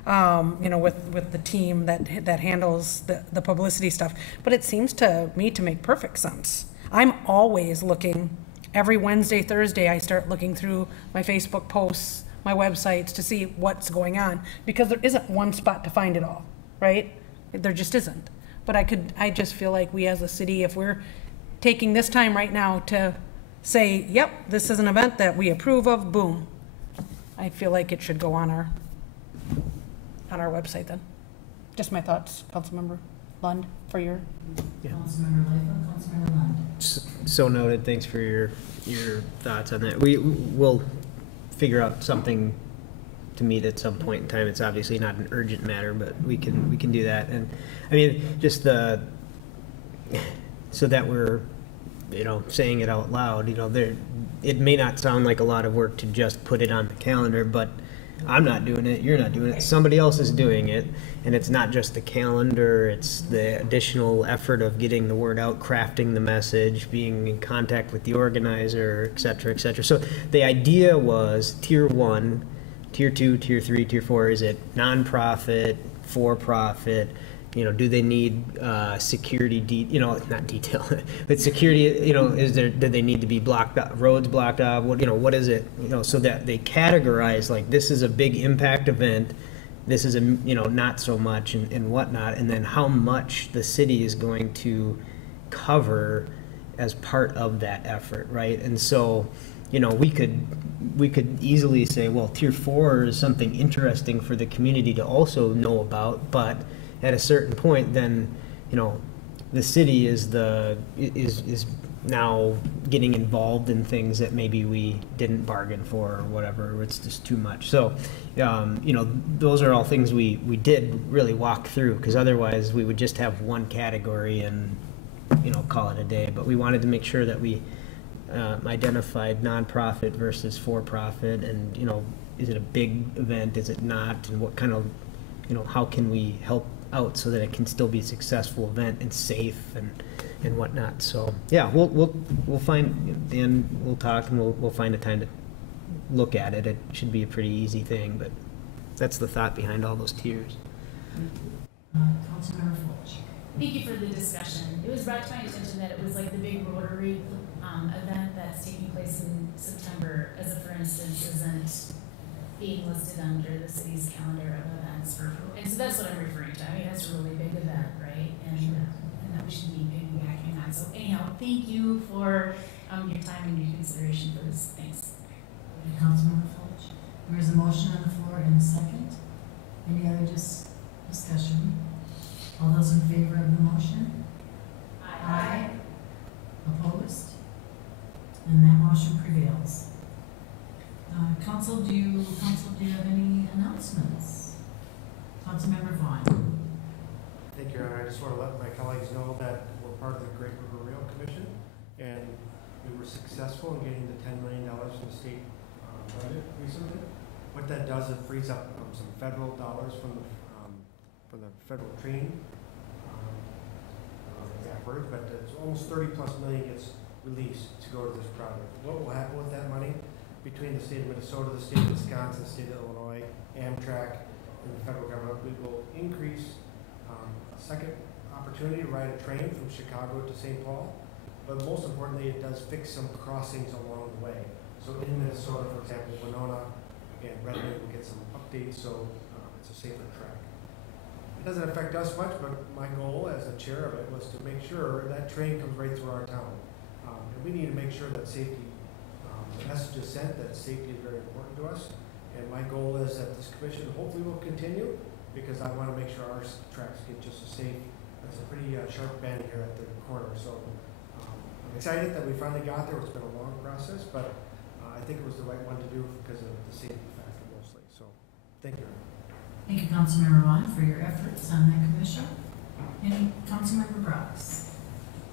you know, with the team that handles the publicity stuff. But it seems to me to make perfect sense. I'm always looking, every Wednesday, Thursday, I start looking through my Facebook posts, my websites to see what's going on, because there isn't one spot to find it all, right? There just isn't. But I just feel like we as a city, if we're taking this time right now to say, yep, this is an event that we approve of, boom. I feel like it should go on our website then. Just my thoughts, Councilmember Lund, for your. Councilmember Lightfoot, Councilmember Lund. So noted. Thanks for your thoughts on that. We'll figure out something to meet at some point in time. It's obviously not an urgent matter, but we can do that. And I mean, just so that we're, you know, saying it out loud, you know, it may not sound like a lot of work to just put it on the calendar, but I'm not doing it, you're not doing it, somebody else is doing it. And it's not just the calendar, it's the additional effort of getting the word out, crafting the message, being in contact with the organizer, et cetera, et cetera. So the idea was tier 1, tier 2, tier 3, tier 4, is it nonprofit, for-profit? You know, do they need security, not detail, but security, you know, do they need to be blocked up, roads blocked off? What is it? You know, so that they categorize, like, this is a big impact event, this is not so much and whatnot, and then how much the city is going to cover as part of that effort, right? And so, you know, we could easily say, well, tier 4 is something interesting for the community to also know about, but at a certain point, then, you know, the city is now getting involved in things that maybe we didn't bargain for or whatever, or it's just too much. So, you know, those are all things we did really walk through, because otherwise we would just have one category and, you know, call it a day. But we wanted to make sure that we identified nonprofit versus for-profit, and, you know, is it a big event, is it not, and what kind of, you know, how can we help out so that it can still be a successful event and safe and whatnot. So yeah, we'll find, Dan, we'll talk and we'll find a time to look at it. It should be a pretty easy thing, but that's the thought behind all those tiers. Councilmember Fulch. Thank you for the discussion. It was brought to my attention that it was like the big Rotary event that's taking place in September, as a for instance, isn't being listed under the city's calendar of events. And so that's what I'm referring to. I mean, that's a really big event, right? And that we should be piggybacking on. So anyhow, thank you for your time and your consideration for this. Thanks. Councilmember Fulch. There is a motion on the floor and a second. Any other discussion? All those in favor of the motion? Aye. Opposed? And that motion prevails. Council, do you have any announcements? Councilmember Vaughn. Thank you, Your Honor. I just want to let my colleagues know that we're part of the Great River Rail Commission, and we were successful in getting the $10 million from the state budget recently. What that does, it frees up some federal dollars from the federal training. I don't know the exact words, but it's almost 30+ million gets released to go to this project. What will happen with that money? Between the state of Minnesota, the state of Wisconsin, the state of Illinois, Amtrak, and the federal government, we will increase a second opportunity to ride a train from Chicago to St. Paul. But most importantly, it does fix some crossings along the way. So in Minnesota, for example, Winona and Redmond will get some updates, so it's a safer track. It doesn't affect us much, but my goal as the chair of it was to make sure that train comes right through our town. And we need to make sure that safety, the message is sent that safety is very important to us. And my goal is that this commission hopefully will continue, because I want to make sure our tracks get just as safe. That's a pretty sharp bend here at the corner. So I'm excited that we finally got there. It's been a long process, but I think it was the right one to do because of the safety factor mostly. So thank you. Thank you, Councilmember Vaughn, for your efforts on that commission. Any Councilmember Brooks?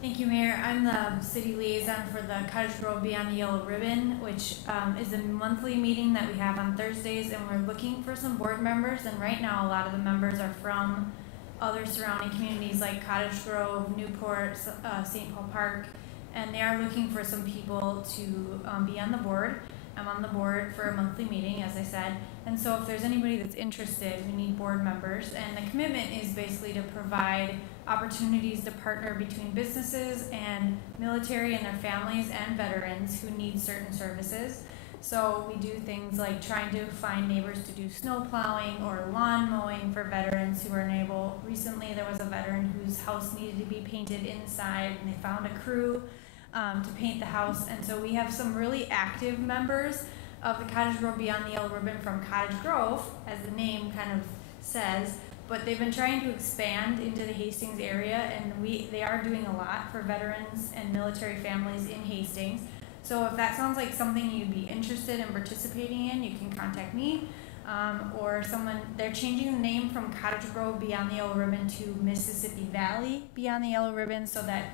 Thank you, Mayor. I'm the city liaison for the Cottage Grove Beyond the Yellow Ribbon, which is a monthly meeting that we have on Thursdays, and we're looking for some board members. And right now, a lot of the members are from other surrounding communities like Cottage Grove, Newport, St. Paul Park, and they are looking for some people to be on the board. I'm on the board for a monthly meeting, as I said, and so if there's anybody that's interested, we need board members, and the commitment is basically to provide opportunities to partner between businesses and military and their families and veterans who need certain services. So we do things like trying to find neighbors to do snow plowing or lawn mowing for veterans who are unable. Recently, there was a veteran whose house needed to be painted inside, and they found a crew to paint the house. And so we have some really active members of the Cottage Grove Beyond the Yellow Ribbon from Cottage Grove, as the name kind of says, but they've been trying to expand into the Hastings area, and they are doing a lot for veterans and military families in Hastings. So if that sounds like something you'd be interested in participating in, you can contact me or someone. They're changing the name from Cottage Grove Beyond the Yellow Ribbon to Mississippi Valley Beyond the Yellow Ribbon, so that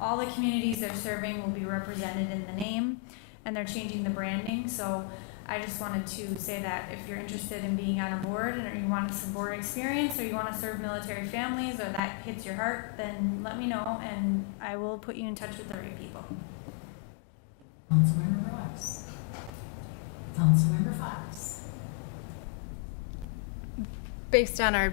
all the communities they're serving will be represented in the name, and they're changing the branding. So I just wanted to say that if you're interested in being on a board, or you want some board experience, or you want to serve military families, or that hits your heart, then let me know, and I will put you in touch with the right people. Councilmember Fox. Councilmember Fox. Based on our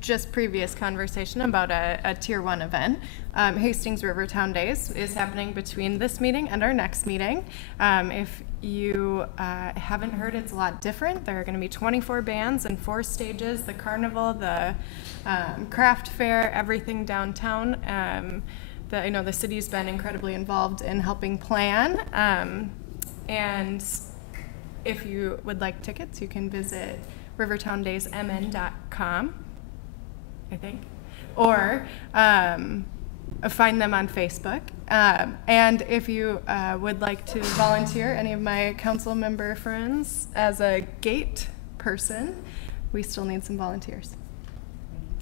just previous conversation about a Tier 1 event, Hastings Rivertown Days is happening between this meeting and our next meeting. If you haven't heard, it's a lot different. There are going to be 24 bands and 4 stages, the carnival, the craft fair, everything downtown. I know the city's been incredibly involved in helping plan. And if you would like tickets, you can visit rivertowndaysmn.com, I think, or find them on Facebook. And if you would like to volunteer, any of my council member friends, as a gate person, we still need some volunteers.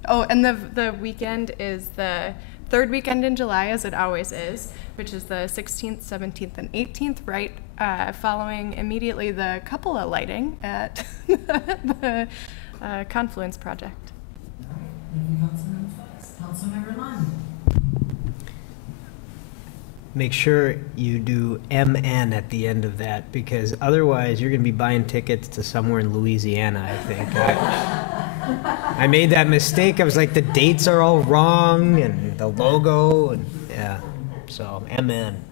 Oh, and the weekend is the third weekend in July, as it always is, which is the 16th, 17th, and 18th, right following immediately the cupola lighting at the Confluence project. All right, thank you, Councilmember Fox. Councilmember Lund. Make sure you do MN at the end of that, because otherwise you're going to be buying tickets to somewhere in Louisiana, I think. I made that mistake. I was like, the dates are all wrong and the logo, and yeah. So MN.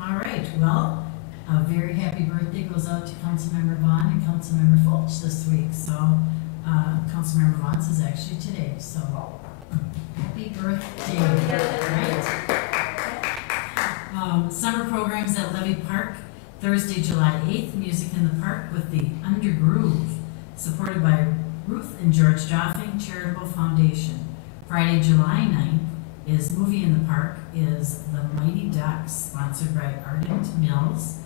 All right, well, a very happy birthday goes out to Councilmember Vaughn and Councilmember Fulch this week. So Councilmember Vaughn's is actually today, so happy birthday, right? Summer programs at Levy Park, Thursday, July 8th, music in the park with the Undergroove, supported by Ruth and George Joffing Charitable Foundation. Friday, July 9th is Movie in the Park is The Mighty Ducks, sponsored by Ardent Mills.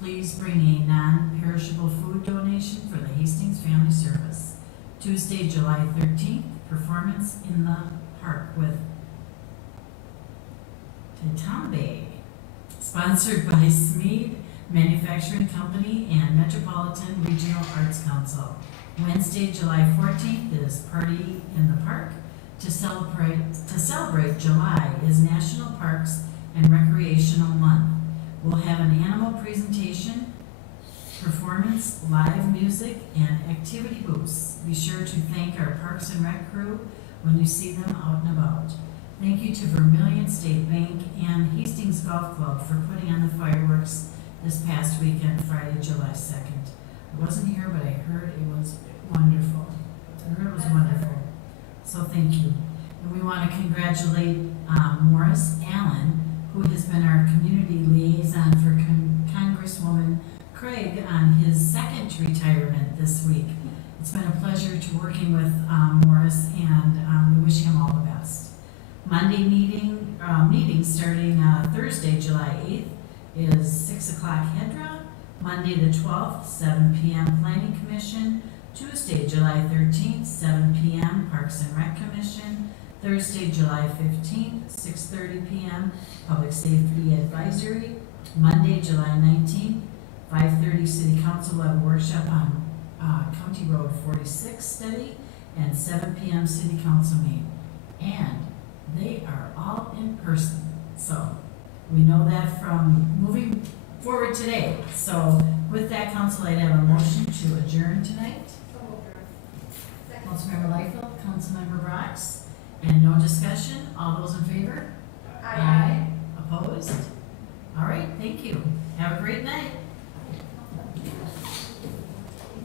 Please bring a non-perishable food donation for the Hastings Family Service. Tuesday, July 13th, performance in the park with Tatambe, sponsored by Smead Manufacturing Company and Metropolitan Regional Arts Council. Wednesday, July 14th is Party in the Park. To celebrate July is National Parks and Recreational Month. We'll have an animal presentation, performance, live music, and activity booths. Be sure to thank our Parks and Rec crew when you see them out and about. Thank you to Vermilion State Bank and Hastings Golf Club for putting on the fireworks this past weekend, Friday, July 2nd. I wasn't here, but I heard it was wonderful. So thank you. And we want to congratulate Morris Allen, who has been our community liaison for Congresswoman Craig on his second retirement this week. It's been a pleasure to working with Morris, and we wish him all the best. Monday meeting starting Thursday, July 8th is 6 o'clock Hedra. Monday the 12th, 7 p.m. Planning Commission. Tuesday, July 13th, 7 p.m. Parks and Rec Commission. Thursday, July 15th, 6:30 PM, Public Safety Advisory. Monday, July 19th, 5:30 City Council will have a workshop on County Road 46 study, and 7 PM City Council meeting. And they are all in person, so we know that from moving forward today. So with that, council, I'd have a motion to adjourn tonight. Councilmember Lightfoot, Councilmember Brox, and no discussion. All those in favor? Aye. Opposed? All right, thank you. Have a great night.